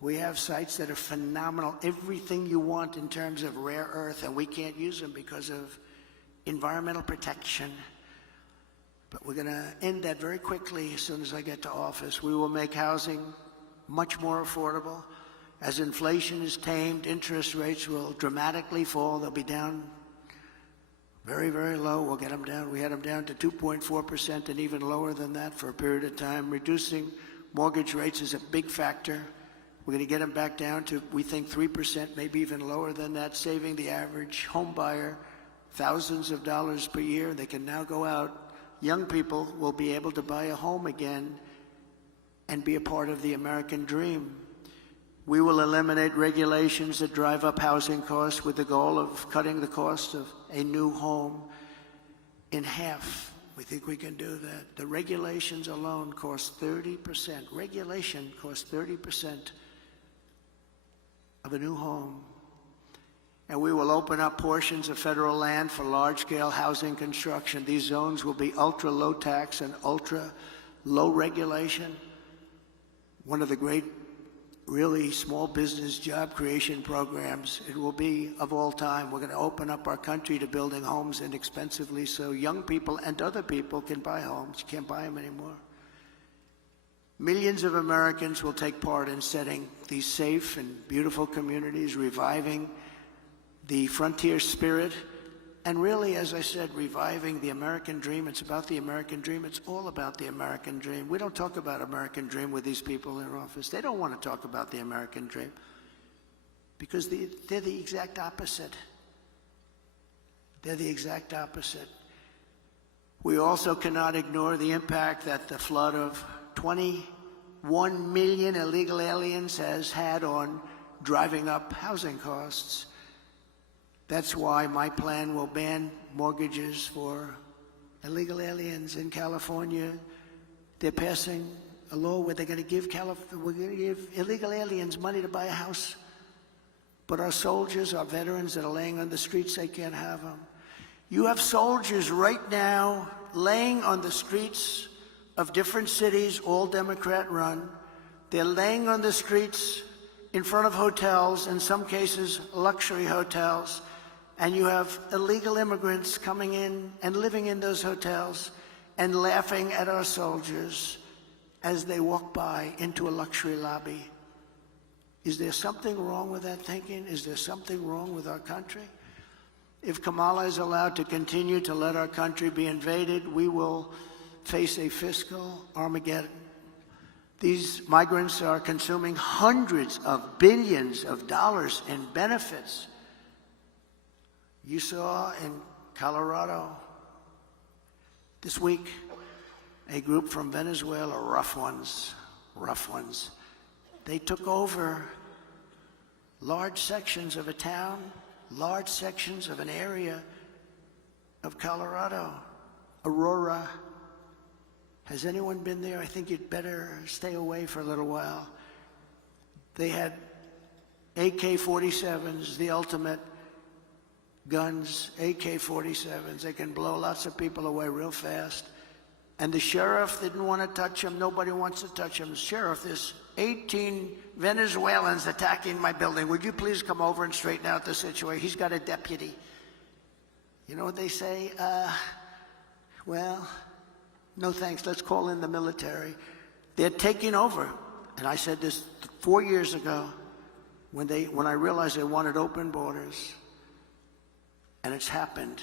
We have sites that are phenomenal, everything you want in terms of rare earth, and we can't use them because of environmental protection. But we're going to end that very quickly as soon as I get to office. We will make housing much more affordable. As inflation is tamed, interest rates will dramatically fall. They'll be down very, very low. We'll get them down. We had them down to 2.4% and even lower than that for a period of time. Reducing mortgage rates is a big factor. We're going to get them back down to, we think, 3%, maybe even lower than that, saving the average home buyer thousands of dollars per year. They can now go out. Young people will be able to buy a home again and be a part of the American dream. We will eliminate regulations that drive up housing costs with the goal of cutting the cost of a new home in half. We think we can do that. The regulations alone cost 30%. Regulation costs 30% of a new home. And we will open up portions of federal land for large-scale housing construction. These zones will be ultra-low tax and ultra-low regulation. One of the great, really small business job creation programs it will be of all time. We're going to open up our country to building homes inexpensively so young people and other people can buy homes. You can't buy them anymore. Millions of Americans will take part in setting these safe and beautiful communities, reviving the frontier spirit, and really, as I said, reviving the American dream. It's about the American dream. It's all about the American dream. We don't talk about American dream with these people in office. They don't want to talk about the American dream because they're the exact opposite. They're the exact opposite. We also cannot ignore the impact that the flood of 21 million illegal aliens has had on driving up housing costs. That's why my plan will ban mortgages for illegal aliens in California. They're passing a law where they're going to give illegal aliens money to buy a house. But our soldiers, our veterans that are laying on the streets, they can't have them. You have soldiers right now laying on the streets of different cities, all Democrat-run. They're laying on the streets in front of hotels, in some cases luxury hotels, and you have illegal immigrants coming in and living in those hotels and laughing at our soldiers as they walk by into a luxury lobby. Is there something wrong with that thinking? Is there something wrong with our country? If Kamala is allowed to continue to let our country be invaded, we will face a fiscal Armageddon. These migrants are consuming hundreds of billions of dollars in benefits. You saw in Colorado this week a group from Venezuela, rough ones, they took over large sections of a town, large sections of an area of Colorado, Aurora. Has anyone been there? I think you'd better stay away for a little while. They had AK-47s, the ultimate guns, AK-47s. They can blow lots of people away real fast. And the sheriff didn't want to touch him. Nobody wants to touch him. Sheriff, there's 18 Venezuelans attacking my building. Would you please come over and straighten out the situation? He's got a deputy. You know what they say? Well, no thanks, let's call in the military. They're taking over. And I said this 4 years ago when I realized they wanted open borders. And it's happened.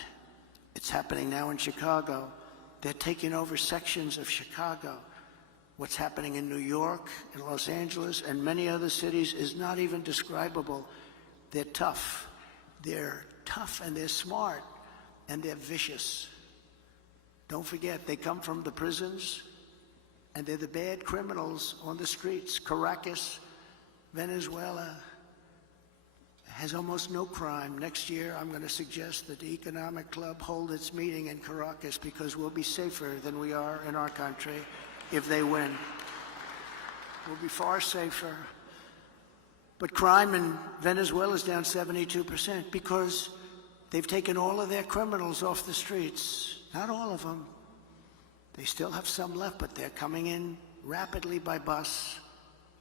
It's happening now in Chicago. They're taking over sections of Chicago. What's happening in New York, in Los Angeles, and many other cities is not even describable. They're tough. They're tough and they're smart and they're vicious. Don't forget, they come from the prisons and they're the bad criminals on the streets. Caracas, Venezuela, has almost no crime. Next year, I'm going to suggest that the Economic Club hold its meeting in Caracas because we'll be safer than we are in our country if they win. We'll be far safer. But crime in Venezuela is down 72% because they've taken all of their criminals off the streets. Not all of them. They still have some left, but they're coming in rapidly by bus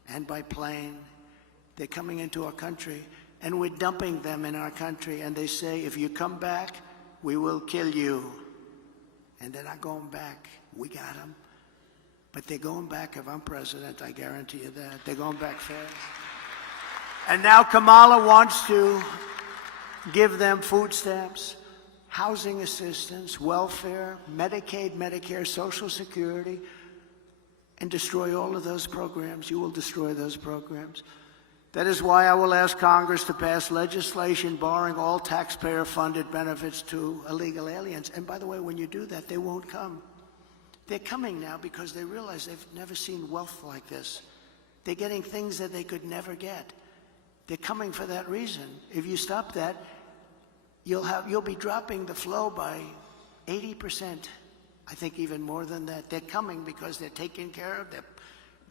and by plane. They're coming into our country. And we're dumping them in our country, and they say, if you come back, we will kill you. And they're not going back. We got them. But they're going back if I'm president, I guarantee you that. They're going back fast. And now Kamala wants to give them food stamps, housing assistance, welfare, Medicaid, Medicare, Social Security, and destroy all of those programs. You will destroy those programs. That is why I will ask Congress to pass legislation barring all taxpayer-funded benefits to illegal aliens. And by the way, when you do that, they won't come. They're coming now because they realize they've never seen wealth like this. They're getting things that they could never get. They're coming for that reason. If you stop that, you'll be dropping the flow by 80%. I think even more than that. They're coming because they're taken care of.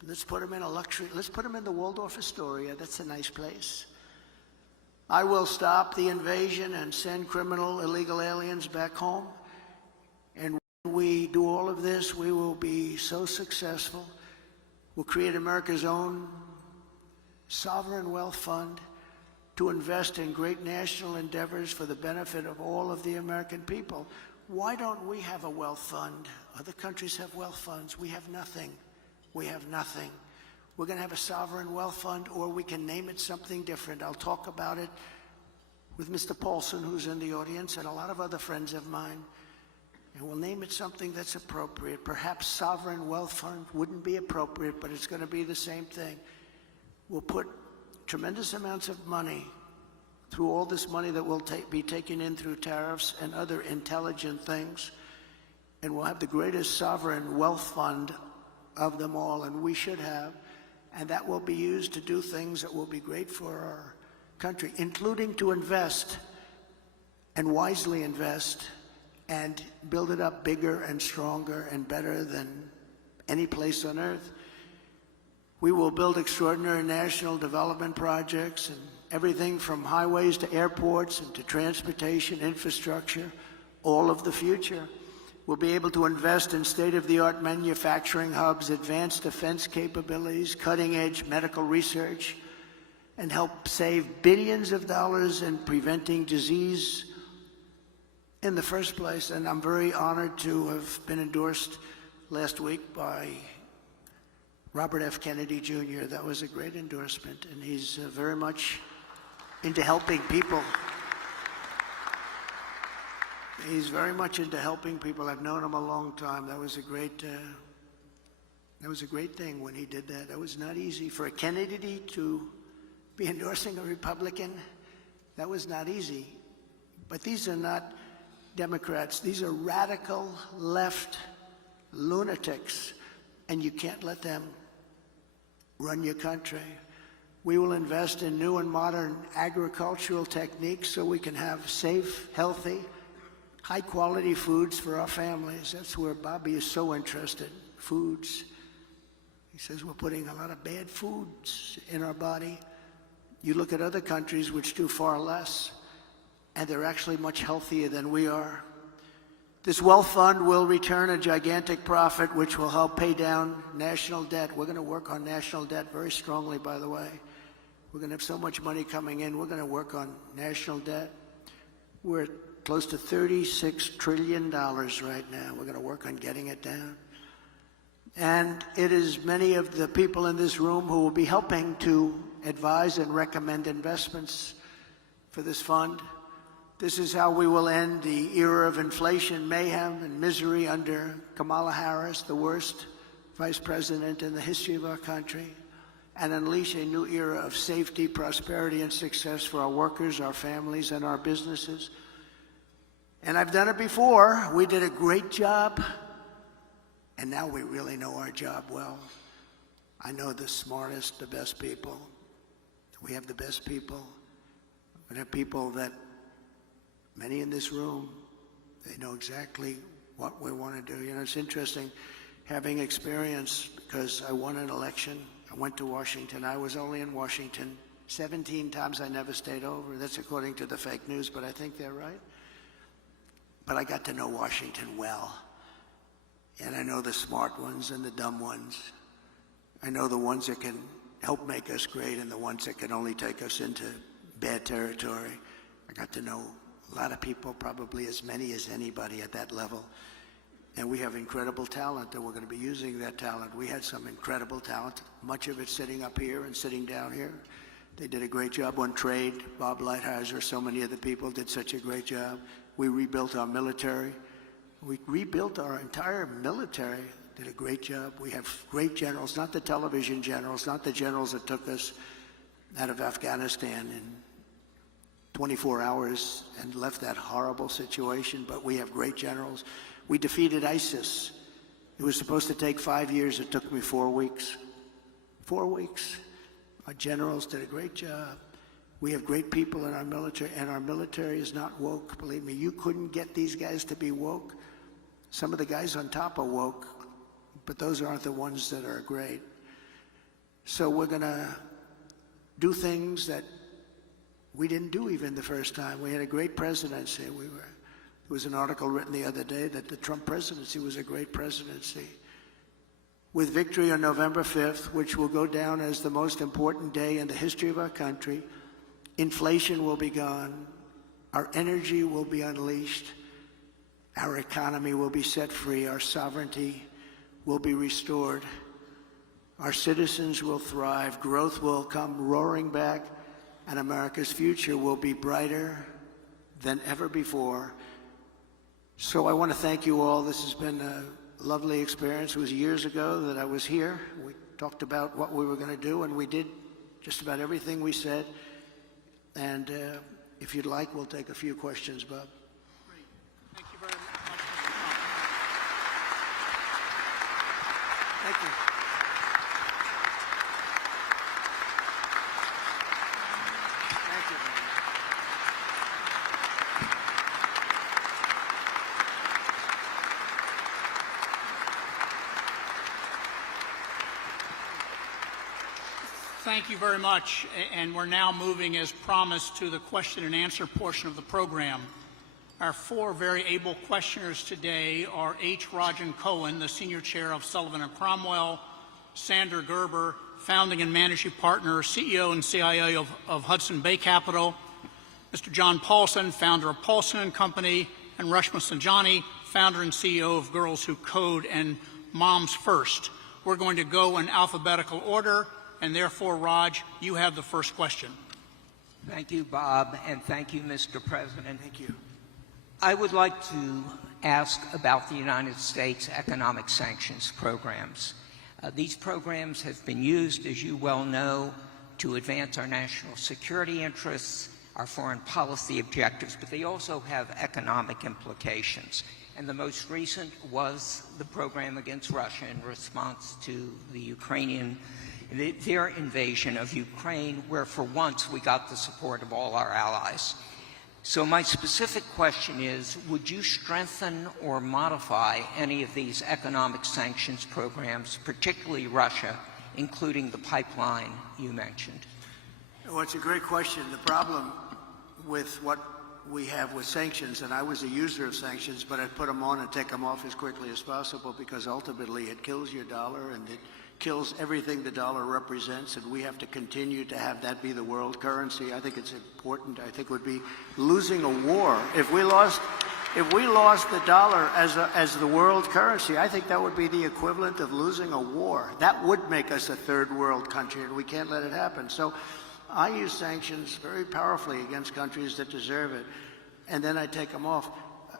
Let's put them in a luxury. Let's put them in the Waldorf Astoria. That's a nice place. I will stop the invasion and send criminal illegal aliens back home. And when we do all of this, we will be so successful. We'll create America's own sovereign wealth fund to invest in great national endeavors for the benefit of all of the American people. Why don't we have a wealth fund? Other countries have wealth funds. We have nothing. We have nothing. We're going to have a sovereign wealth fund, or we can name it something different. I'll talk about it with Mr. Paulson, who's in the audience, and a lot of other friends of mine. And we'll name it something that's appropriate. Perhaps sovereign wealth fund wouldn't be appropriate, but it's going to be the same thing. We'll put tremendous amounts of money through all this money that will be taken in through tariffs and other intelligent things, and we'll have the greatest sovereign wealth fund of them all, and we should have, and that will be used to do things that will be great for our country, including to invest and wisely invest and build it up bigger and stronger and better than any place on earth. We will build extraordinary national development projects and everything from highways to airports and to transportation, infrastructure, all of the future. We'll be able to invest in state-of-the-art manufacturing hubs, advanced defense capabilities, cutting-edge medical research, and help save billions of dollars in preventing disease in the first place. And I'm very honored to have been endorsed last week by Robert F. Kennedy Jr. That was a great endorsement, and he's very much into helping people. He's very much into helping people. I've known him a long time. That was a great thing when he did that. That was not easy for a Kennedy to be endorsing a Republican. That was not easy. But these are not Democrats. These are radical left lunatics, and you can't let them run your country. We will invest in new and modern agricultural techniques so we can have safe, healthy, high-quality foods for our families. That's where Bobby is so interested, foods. He says we're putting a lot of bad foods in our body. You look at other countries which do far less, and they're actually much healthier than we are. This wealth fund will return a gigantic profit, which will help pay down national debt. We're going to work on national debt very strongly, by the way. We're going to have so much money coming in. We're going to work on national debt. We're at close to $36 trillion right now. We're going to work on getting it down. And it is many of the people in this room who will be helping to advise and recommend investments for this fund. This is how we will end the era of inflation, mayhem, and misery under Kamala Harris, the worst vice president in the history of our country, and unleash a new era of safety, prosperity, and success for our workers, our families, and our businesses. And I've done it before. We did a great job, and now we really know our job well. I know the smartest, the best people. We have the best people. We have people that, many in this room, they know exactly what we want to do. You know, it's interesting having experience, because I won an election. I went to Washington. I was only in Washington 17 times. I never stayed over. That's according to the fake news, but I think they're right. But I got to know Washington well. And I know the smart ones and the dumb ones. I know the ones that can help make us great and the ones that can only take us into bad territory. I got to know a lot of people, probably as many as anybody at that level. And we have incredible talent, and we're going to be using that talent. We had some incredible talent, much of it sitting up here and sitting down here. They did a great job on trade. Bob Lighthizer, so many other people did such a great job. We rebuilt our military. We rebuilt our entire military, did a great job. We have great generals, not the television generals, not the generals that took us out of Afghanistan in 24 hours and left that horrible situation, but we have great generals. We defeated ISIS. It was supposed to take 5 years. It took me 4 weeks. 4 weeks. Our generals did a great job. We have great people in our military, and our military is not woke. Believe me, you couldn't get these guys to be woke. Some of the guys on top are woke, but those aren't the ones that are great. So we're going to do things that we didn't do even the first time. We had a great presidency. There was an article written the other day that the Trump presidency was a great presidency. With victory on November 5th, which will go down as the most important day in the history of our country, inflation will be gone, our energy will be unleashed, our economy will be set free, our sovereignty will be restored, our citizens will thrive, growth will come roaring back, and America's future will be brighter than ever before. So I want to thank you all. This has been a lovely experience. It was years ago that I was here. We talked about what we were going to do, and we did just about everything we said. And if you'd like, we'll take a few questions, Bob. Great. Thank you very much. Thank you. Thank you very much. Thank you very much. And we're now moving, as promised, to the question and answer portion of the program. Our four very able questioners today are H. Rajan Cohen, the Senior Chair of Sullivan & Cromwell, Sander Gerber, Founding and Managing Partner, CEO and CIO of Hudson Bay Capital, Mr. John Paulson, founder of Paulson & Company, and Rashma Sanjani, founder and CEO of Girls Who Code and Moms First. We're going to go in alphabetical order, and therefore, Raj, you have the first question. Thank you, Bob, and thank you, Mr. President. Thank you. I would like to ask about the United States economic sanctions programs. These programs have been used, as you well know, to advance our national security interests, our foreign policy objectives, but they also have economic implications. And the most recent was the program against Russia in response to their invasion of Ukraine, where for once we got the support of all our allies. So my specific question is, would you strengthen or modify any of these economic sanctions programs, particularly Russia, including the pipeline you mentioned? Well, it's a great question. The problem with what we have with sanctions, and I was a user of sanctions, but I'd put them on and take them off as quickly as possible because ultimately it kills your dollar and it kills everything the dollar represents, and we have to continue to have that be the world currency. I think it's important. I think it would be losing a war. If we lost the dollar as the world currency, I think that would be the equivalent of losing a war. That would make us a third world country, and we can't let it happen. So I use sanctions very powerfully against countries that deserve it, and then I take them off.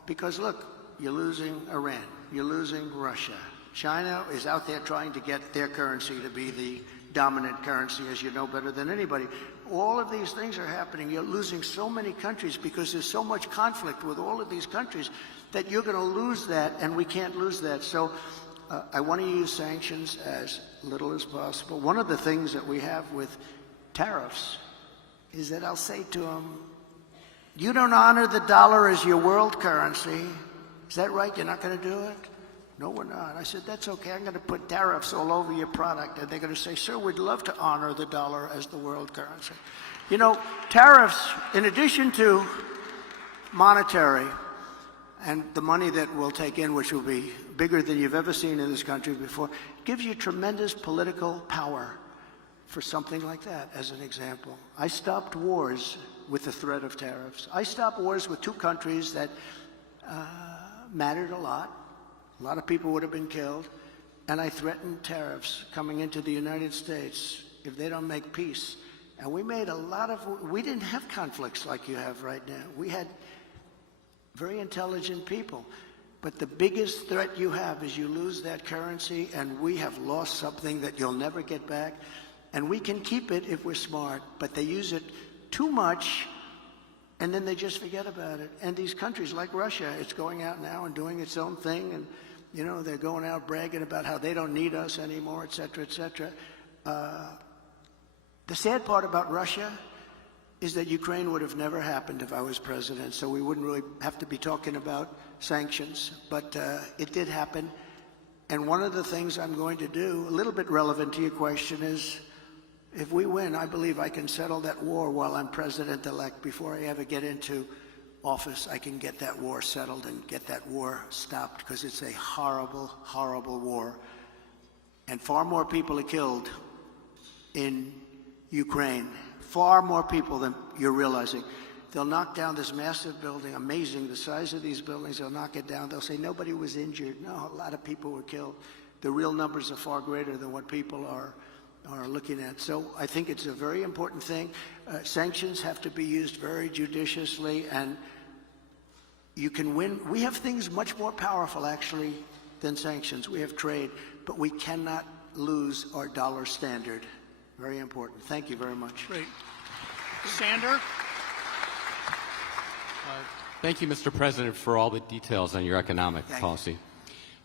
Because look, you're losing Iran, you're losing Russia. China is out there trying to get their currency to be the dominant currency, as you know better than anybody. All of these things are happening. You're losing so many countries because there's so much conflict with all of these countries that you're going to lose that, and we can't lose that. So I want to use sanctions as little as possible. One of the things that we have with tariffs is that I'll say to them, you don't honor the dollar as your world currency. Is that right? You're not going to do it? No, we're not. I said, that's okay. I'm going to put tariffs all over your product. And they're going to say, sir, we'd love to honor the dollar as the world currency. You know, tariffs, in addition to monetary and the money that we'll take in, which will be bigger than you've ever seen in this country before, gives you tremendous political power for something like that, as an example. I stopped wars with the threat of tariffs. I stopped wars with two countries that mattered a lot. A lot of people would have been killed, and I threatened tariffs coming into the United States if they don't make peace. And we made we didn't have conflicts like you have right now. We had very intelligent people. But the biggest threat you have is you lose that currency, and we have lost something that you'll never get back. And we can keep it if we're smart, but they use it too much, and then they just forget about it. And these countries like Russia, it's going out now and doing its own thing, and you know, they're going out bragging about how they don't need us anymore, et cetera, et cetera. The sad part about Russia is that Ukraine would have never happened if I was president, so we wouldn't really have to be talking about sanctions. But it did happen. And one of the things I'm going to do, a little bit relevant to your question, is if we win, I believe I can settle that war while I'm president-elect. Before I ever get into office, I can get that war settled and get that war stopped, because it's a horrible, horrible war. And far more people are killed in Ukraine, far more people than you're realizing. They'll knock down this massive building, amazing, the size of these buildings, they'll knock it down. They'll say nobody was injured. No, a lot of people were killed. The real numbers are far greater than what people are looking at. So I think it's a very important thing. Sanctions have to be used very judiciously, and you can win. We have things much more powerful, actually, than sanctions. We have trade, but we cannot lose our dollar standard. Very important. Thank you very much. Great. Sander? Thank you, Mr. President, for all the details on your economic policy.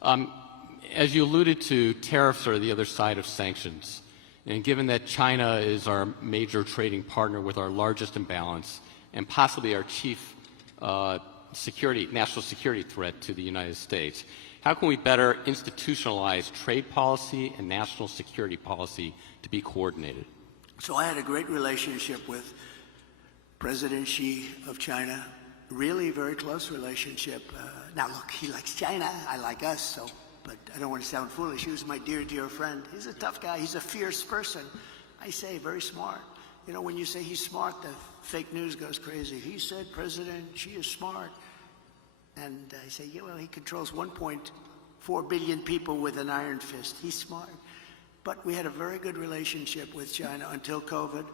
As you alluded to, tariffs are the other side of sanctions. And given that China is our major trading partner with our largest imbalance and possibly our chief national security threat to the United States, how can we better institutionalize trade policy and national security policy to be coordinated? So I had a great relationship with President Xi of China. really very close relationship. Now, look, he likes China. I like us, so, but I don't want to sound foolish. He was my dear, dear friend. He's a tough guy. He's a fierce person. I say very smart. You know, when you say he's smart, the fake news goes crazy. He said, President, she is smart. And I say, yeah, well, he controls 1.4 billion people with an iron fist. He's smart. But we had a very good relationship with China until COVID.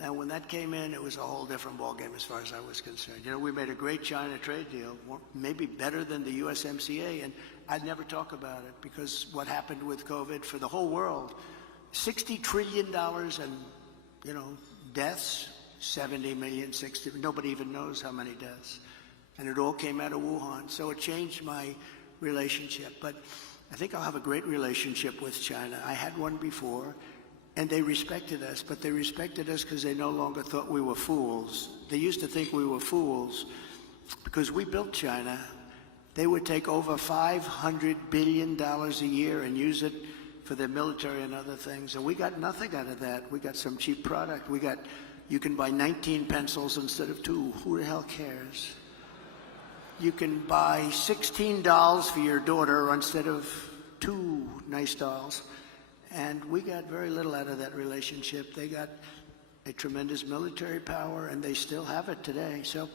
And when that came in, it was a whole different ballgame as far as I was concerned. You know, we made a great China trade deal, maybe better than the USMCA, and I'd never talk about it because what happened with COVID for the whole world, $60 trillion and, you know, deaths, 70 million, 60, nobody even knows how many deaths. And it all came out of Wuhan. So it changed my relationship. But I think I'll have a great relationship with China. I had one before, and they respected us, but they respected us because they no longer thought we were fools. They used to think we were fools because we built China. They would take over $500 billion a year and use it for their military and other things, and we got nothing out of that. We got some cheap product. You can buy 19 pencils instead of 2. Who the hell cares? You can buy 16 dolls for your daughter instead of 2 nice dolls. And we got very little out of that relationship. They got a tremendous military power, and they still have it today. So,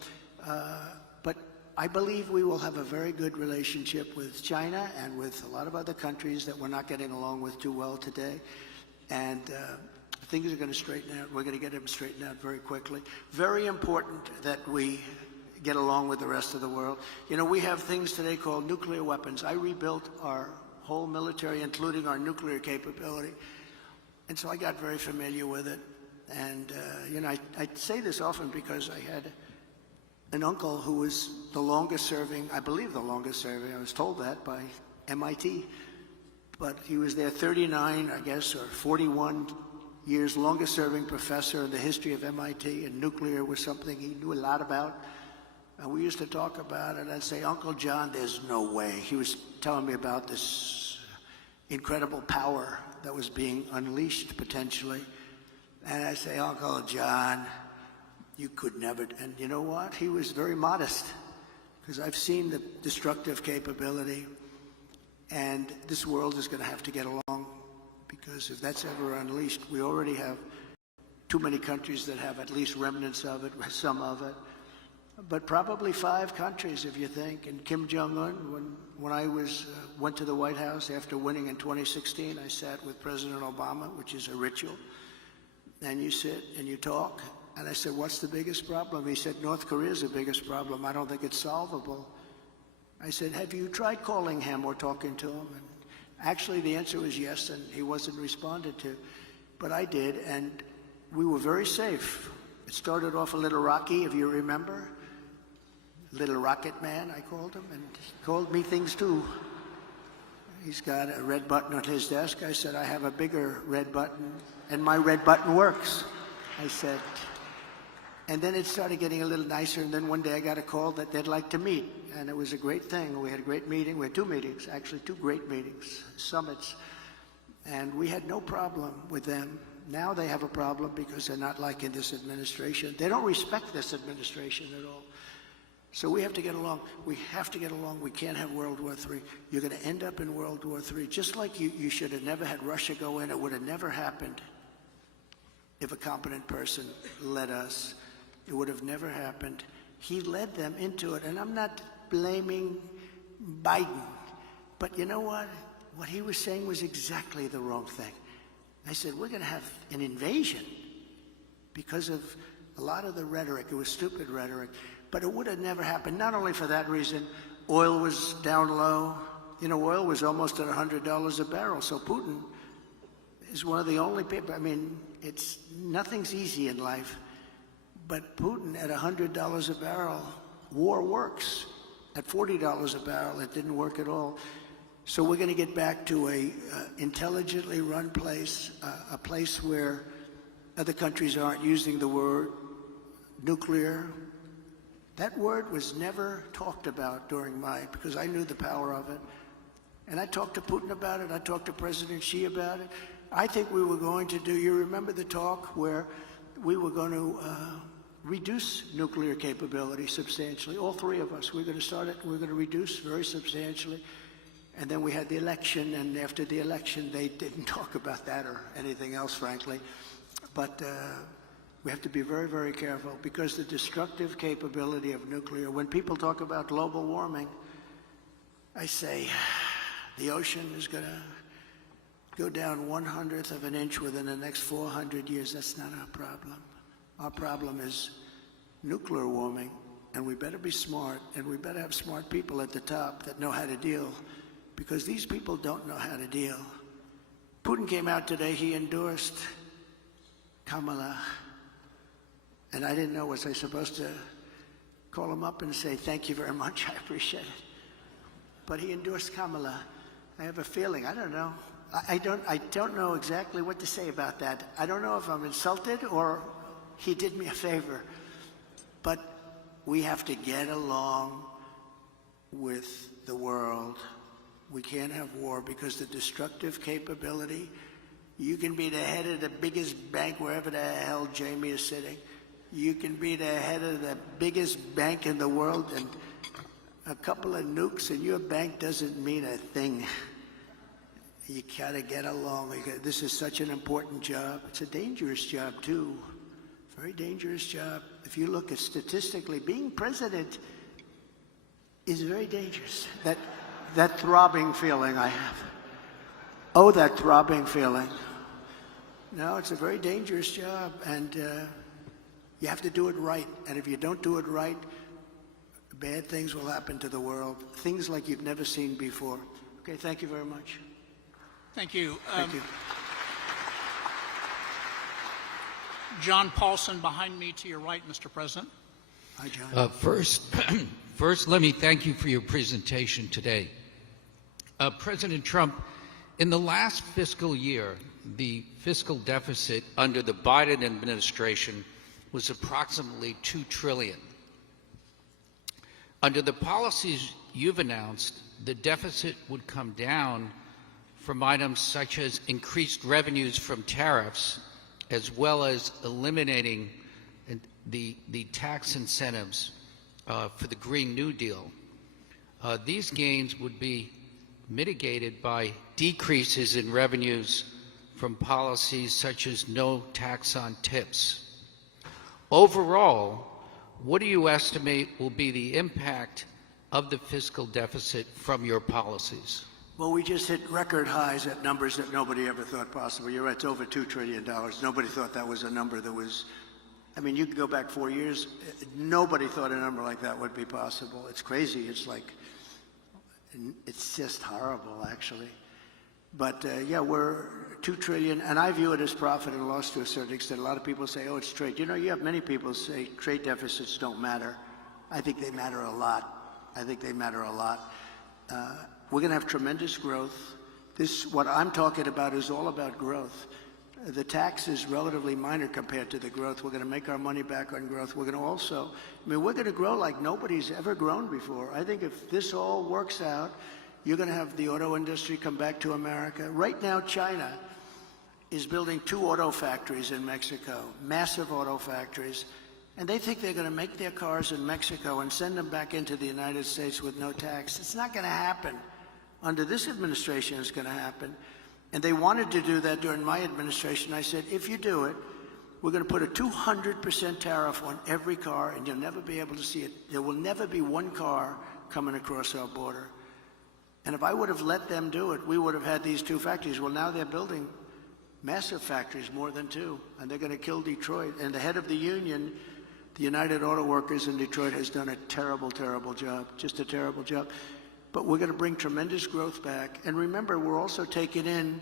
but I believe we will have a very good relationship with China and with a lot of other countries that we're not getting along with too well today. And things are going to straighten out. We're going to get them straightened out very quickly. Very important that we get along with the rest of the world. You know, we have things today called nuclear weapons. I rebuilt our whole military, including our nuclear capability. And so I got very familiar with it. And, you know, I say this often because I had an uncle who was the longest serving, I believe the longest serving, I was told that by MIT, but he was there 39, I guess, or 41 years, longest serving professor in the history of MIT, and nuclear was something he knew a lot about. And we used to talk about it. I'd say, Uncle John, there's no way. He was telling me about this incredible power that was being unleashed potentially. And I say, Uncle John, you could never. And you know what? He was very modest because I've seen the destructive capability. And this world is going to have to get along because if that's ever unleashed, we already have too many countries that have at least remnants of it, some of it. But probably 5 countries, if you think. And Kim Jong-un, when I went to the White House after winning in 2016, I sat with President Obama, which is a ritual. And you sit and you talk. And I said, what's the biggest problem? He said, North Korea is the biggest problem. I don't think it's solvable. I said, have you tried calling him or talking to him? And actually, the answer was yes, and he wasn't responded to. But I did, and we were very safe. It started off a little rocky, if you remember. Little Rocket Man, I called him, and he called me things too. He's got a red button on his desk. I said, I have a bigger red button, and my red button works. I said, and then it started getting a little nicer, and then one day I got a call that they'd like to meet, and it was a great thing. We had a great meeting. We had 2 meetings, actually 2 great meetings, summits, and we had no problem with them. Now they have a problem because they're not liking this administration. They don't respect this administration at all. So we have to get along. We have to get along. We can't have World War III. You're going to end up in World War III. Just like you should have never had Russia go in. It would have never happened if a competent person led us. It would have never happened. He led them into it. And I'm not blaming Biden. But you know what? What he was saying was exactly the wrong thing. I said, we're going to have an invasion because of a lot of the rhetoric. It was stupid rhetoric. But it would have never happened, not only for that reason. Oil was down low. You know, oil was almost at $100 a barrel. So Putin is one of the only people. I mean, nothing's easy in life. But Putin at $100 a barrel, war works. At $40 a barrel, it didn't work at all. So we're going to get back to a intelligently run place, a place where other countries aren't using the word nuclear. That word was never talked about because I knew the power of it. And I talked to Putin about it. I talked to President Xi about it. I think we were going to do, you remember the talk where we were going to reduce nuclear capability substantially. All three of us, we're going to start it, we're going to reduce very substantially. And then we had the election, and after the election, they didn't talk about that or anything else, frankly. But we have to be very, very careful, because the destructive capability of nuclear, when people talk about global warming, I say the ocean is going to go down 1/100th of an inch within the next 400 years. That's not our problem. Our problem is nuclear warming, and we better be smart, and we better have smart people at the top that know how to deal, because these people don't know how to deal. Putin came out today, he endorsed Kamala, and I didn't know, was I supposed to call him up and say, thank you very much, I appreciate it. But he endorsed Kamala. I have a feeling, I don't know. I don't know exactly what to say about that. I don't know if I'm insulted or he did me a favor. But we have to get along with the world. We can't have war, because the destructive capability, you can be the head of the biggest bank wherever the hell Jamie is sitting. You can be the head of the biggest bank in the world, and a couple of nukes and your bank doesn't mean a thing. You gotta get along. This is such an important job. It's a dangerous job too. Very dangerous job. If you look at statistically, being president is very dangerous. That throbbing feeling I have. Oh, that throbbing feeling. No, it's a very dangerous job, and you have to do it right. And if you don't do it right, bad things will happen to the world. Things like you've never seen before. Okay, thank you very much. Thank you. Thank you. John Paulson behind me to your right, Mr. President. Hi, John. First, let me thank you for your presentation today. President Trump, in the last fiscal year, the fiscal deficit under the Biden administration was approximately $2 trillion. Under the policies you've announced, the deficit would come down from items such as increased revenues from tariffs, as well as eliminating the tax incentives for the Green New Deal. These gains would be mitigated by decreases in revenues from policies such as no tax on tips. Overall, what do you estimate will be the impact of the fiscal deficit from your policies? Well, we just hit record highs at numbers that nobody ever thought possible. You're right, it's over $2 trillion. Nobody thought that was a number that was, I mean, you could go back 4 years, nobody thought a number like that would be possible. It's crazy, it's like, it's just horrible, actually. But yeah, we're $2 trillion, and I view it as profit and loss to a certain extent. A lot of people say, oh, it's trade. You know, you have many people say trade deficits don't matter. I think they matter a lot. I think they matter a lot. We're going to have tremendous growth. What I'm talking about is all about growth. The tax is relatively minor compared to the growth. We're going to make our money back on growth. We're going to also, we're going to grow like nobody's ever grown before. I think if this all works out, you're going to have the auto industry come back to America. Right now, China is building 2 auto factories in Mexico, massive auto factories. And they think they're going to make their cars in Mexico and send them back into the United States with no tax. It's not going to happen. Under this administration, it's going to happen. And they wanted to do that during my administration. I said, if you do it, we're going to put a 200% tariff on every car, and you'll never be able to see it. There will never be one car coming across our border. And if I would have let them do it, we would have had these 2 factories. Well, now they're building massive factories, more than 2, and they're going to kill Detroit. And the head of the union, the United Auto Workers in Detroit, has done a terrible, terrible job, just a terrible job. But we're going to bring tremendous growth back. And remember, we're also taking in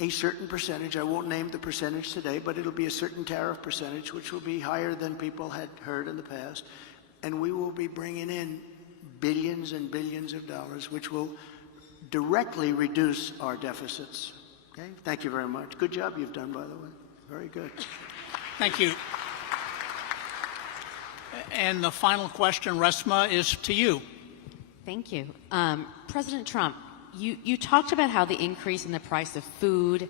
a certain percentage. I won't name the percentage today, but it'll be a certain tariff percentage, which will be higher than people had heard in the past. And we will be bringing in billions and billions of dollars, which will directly reduce our deficits. Okay? Thank you very much. Good job you've done, by the way. Very good. Thank you. And the final question, Resma, is to you. Thank you. President Trump, you talked about how the increase in the price of food,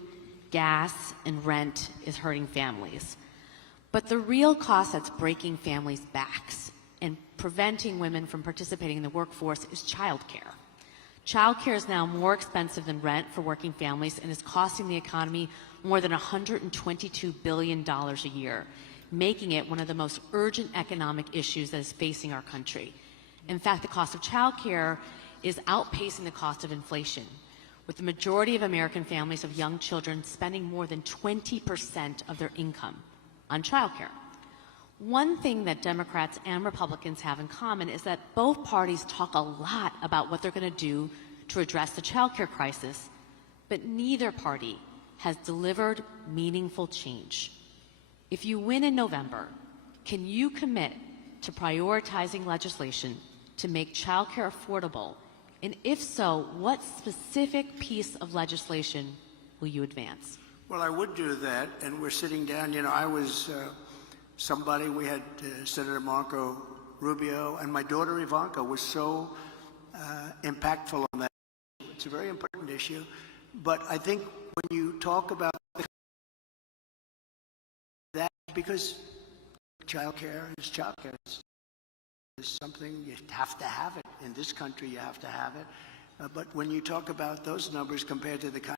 gas, and rent is hurting families. But the real cost that's breaking families' backs and preventing women from participating in the workforce is childcare. Childcare is now more expensive than rent for working families and is costing the economy more than $122 billion a year, making it one of the most urgent economic issues that is facing our country. In fact, the cost of childcare is outpacing the cost of inflation, with the majority of American families of young children spending more than 20% of their income on childcare. One thing that Democrats and Republicans have in common is that both parties talk a lot about what they're going to do to address the childcare crisis, but neither party has delivered meaningful change. If you win in November, can you commit to prioritizing legislation to make childcare affordable? And if so, what specific piece of legislation will you advance? Well, I would do that, and we're sitting down. You know, I was we had Senator Marco Rubio, and my daughter Ivanka was so impactful on that. It's a very important issue, but I think when you talk about that, because childcare is childcare, it's something you have to have it. In this country, you have to have it. But when you talk about those numbers compared to the kind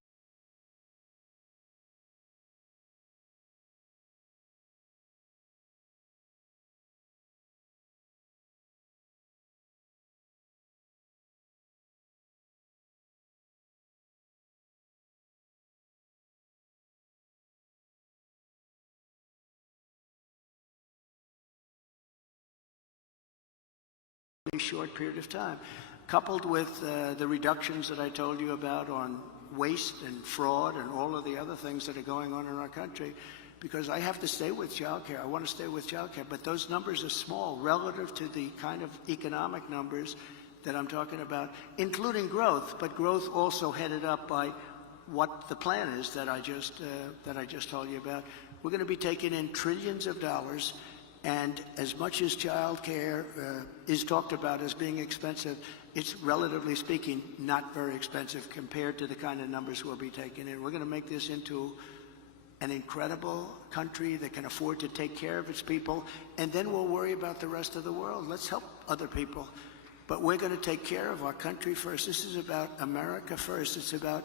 a short period of time, coupled with the reductions that I told you about on waste and fraud and all of the other things that are going on in our country, because I have to stay with childcare. I want to stay with childcare, but those numbers are small relative to the kind of economic numbers that I'm talking about, including growth, but growth also headed up by what the plan is that I just told you about. We're going to be taking in trillions of dollars. And as much as child care is talked about as being expensive, it's relatively speaking not very expensive compared to the kind of numbers we'll be taking in. We're going to make this into an incredible country that can afford to take care of its people, and then we'll worry about the rest of the world. Let's help other people. But we're going to take care of our country first. This is about America first. It's about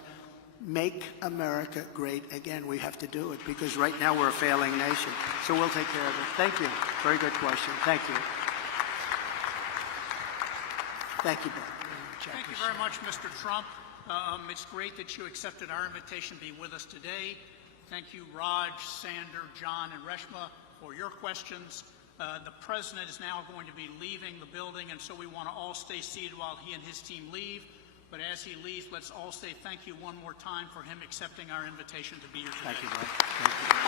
make America great again. We have to do it because right now we're a failing nation. So we'll take care of it. Thank you. Very good question. Thank you. Thank you, Bob. Thank you very much, Mr. Trump. It's great that you accepted our invitation to be with us today. Thank you, Raj, Sander, John, and Reshma, for your questions. The president is now going to be leaving the building, and so we want to all stay seated while he and his team leave. But as he leaves, let's all say thank you one more time for him accepting our invitation to be here today. Thank you, Bob. Thank you.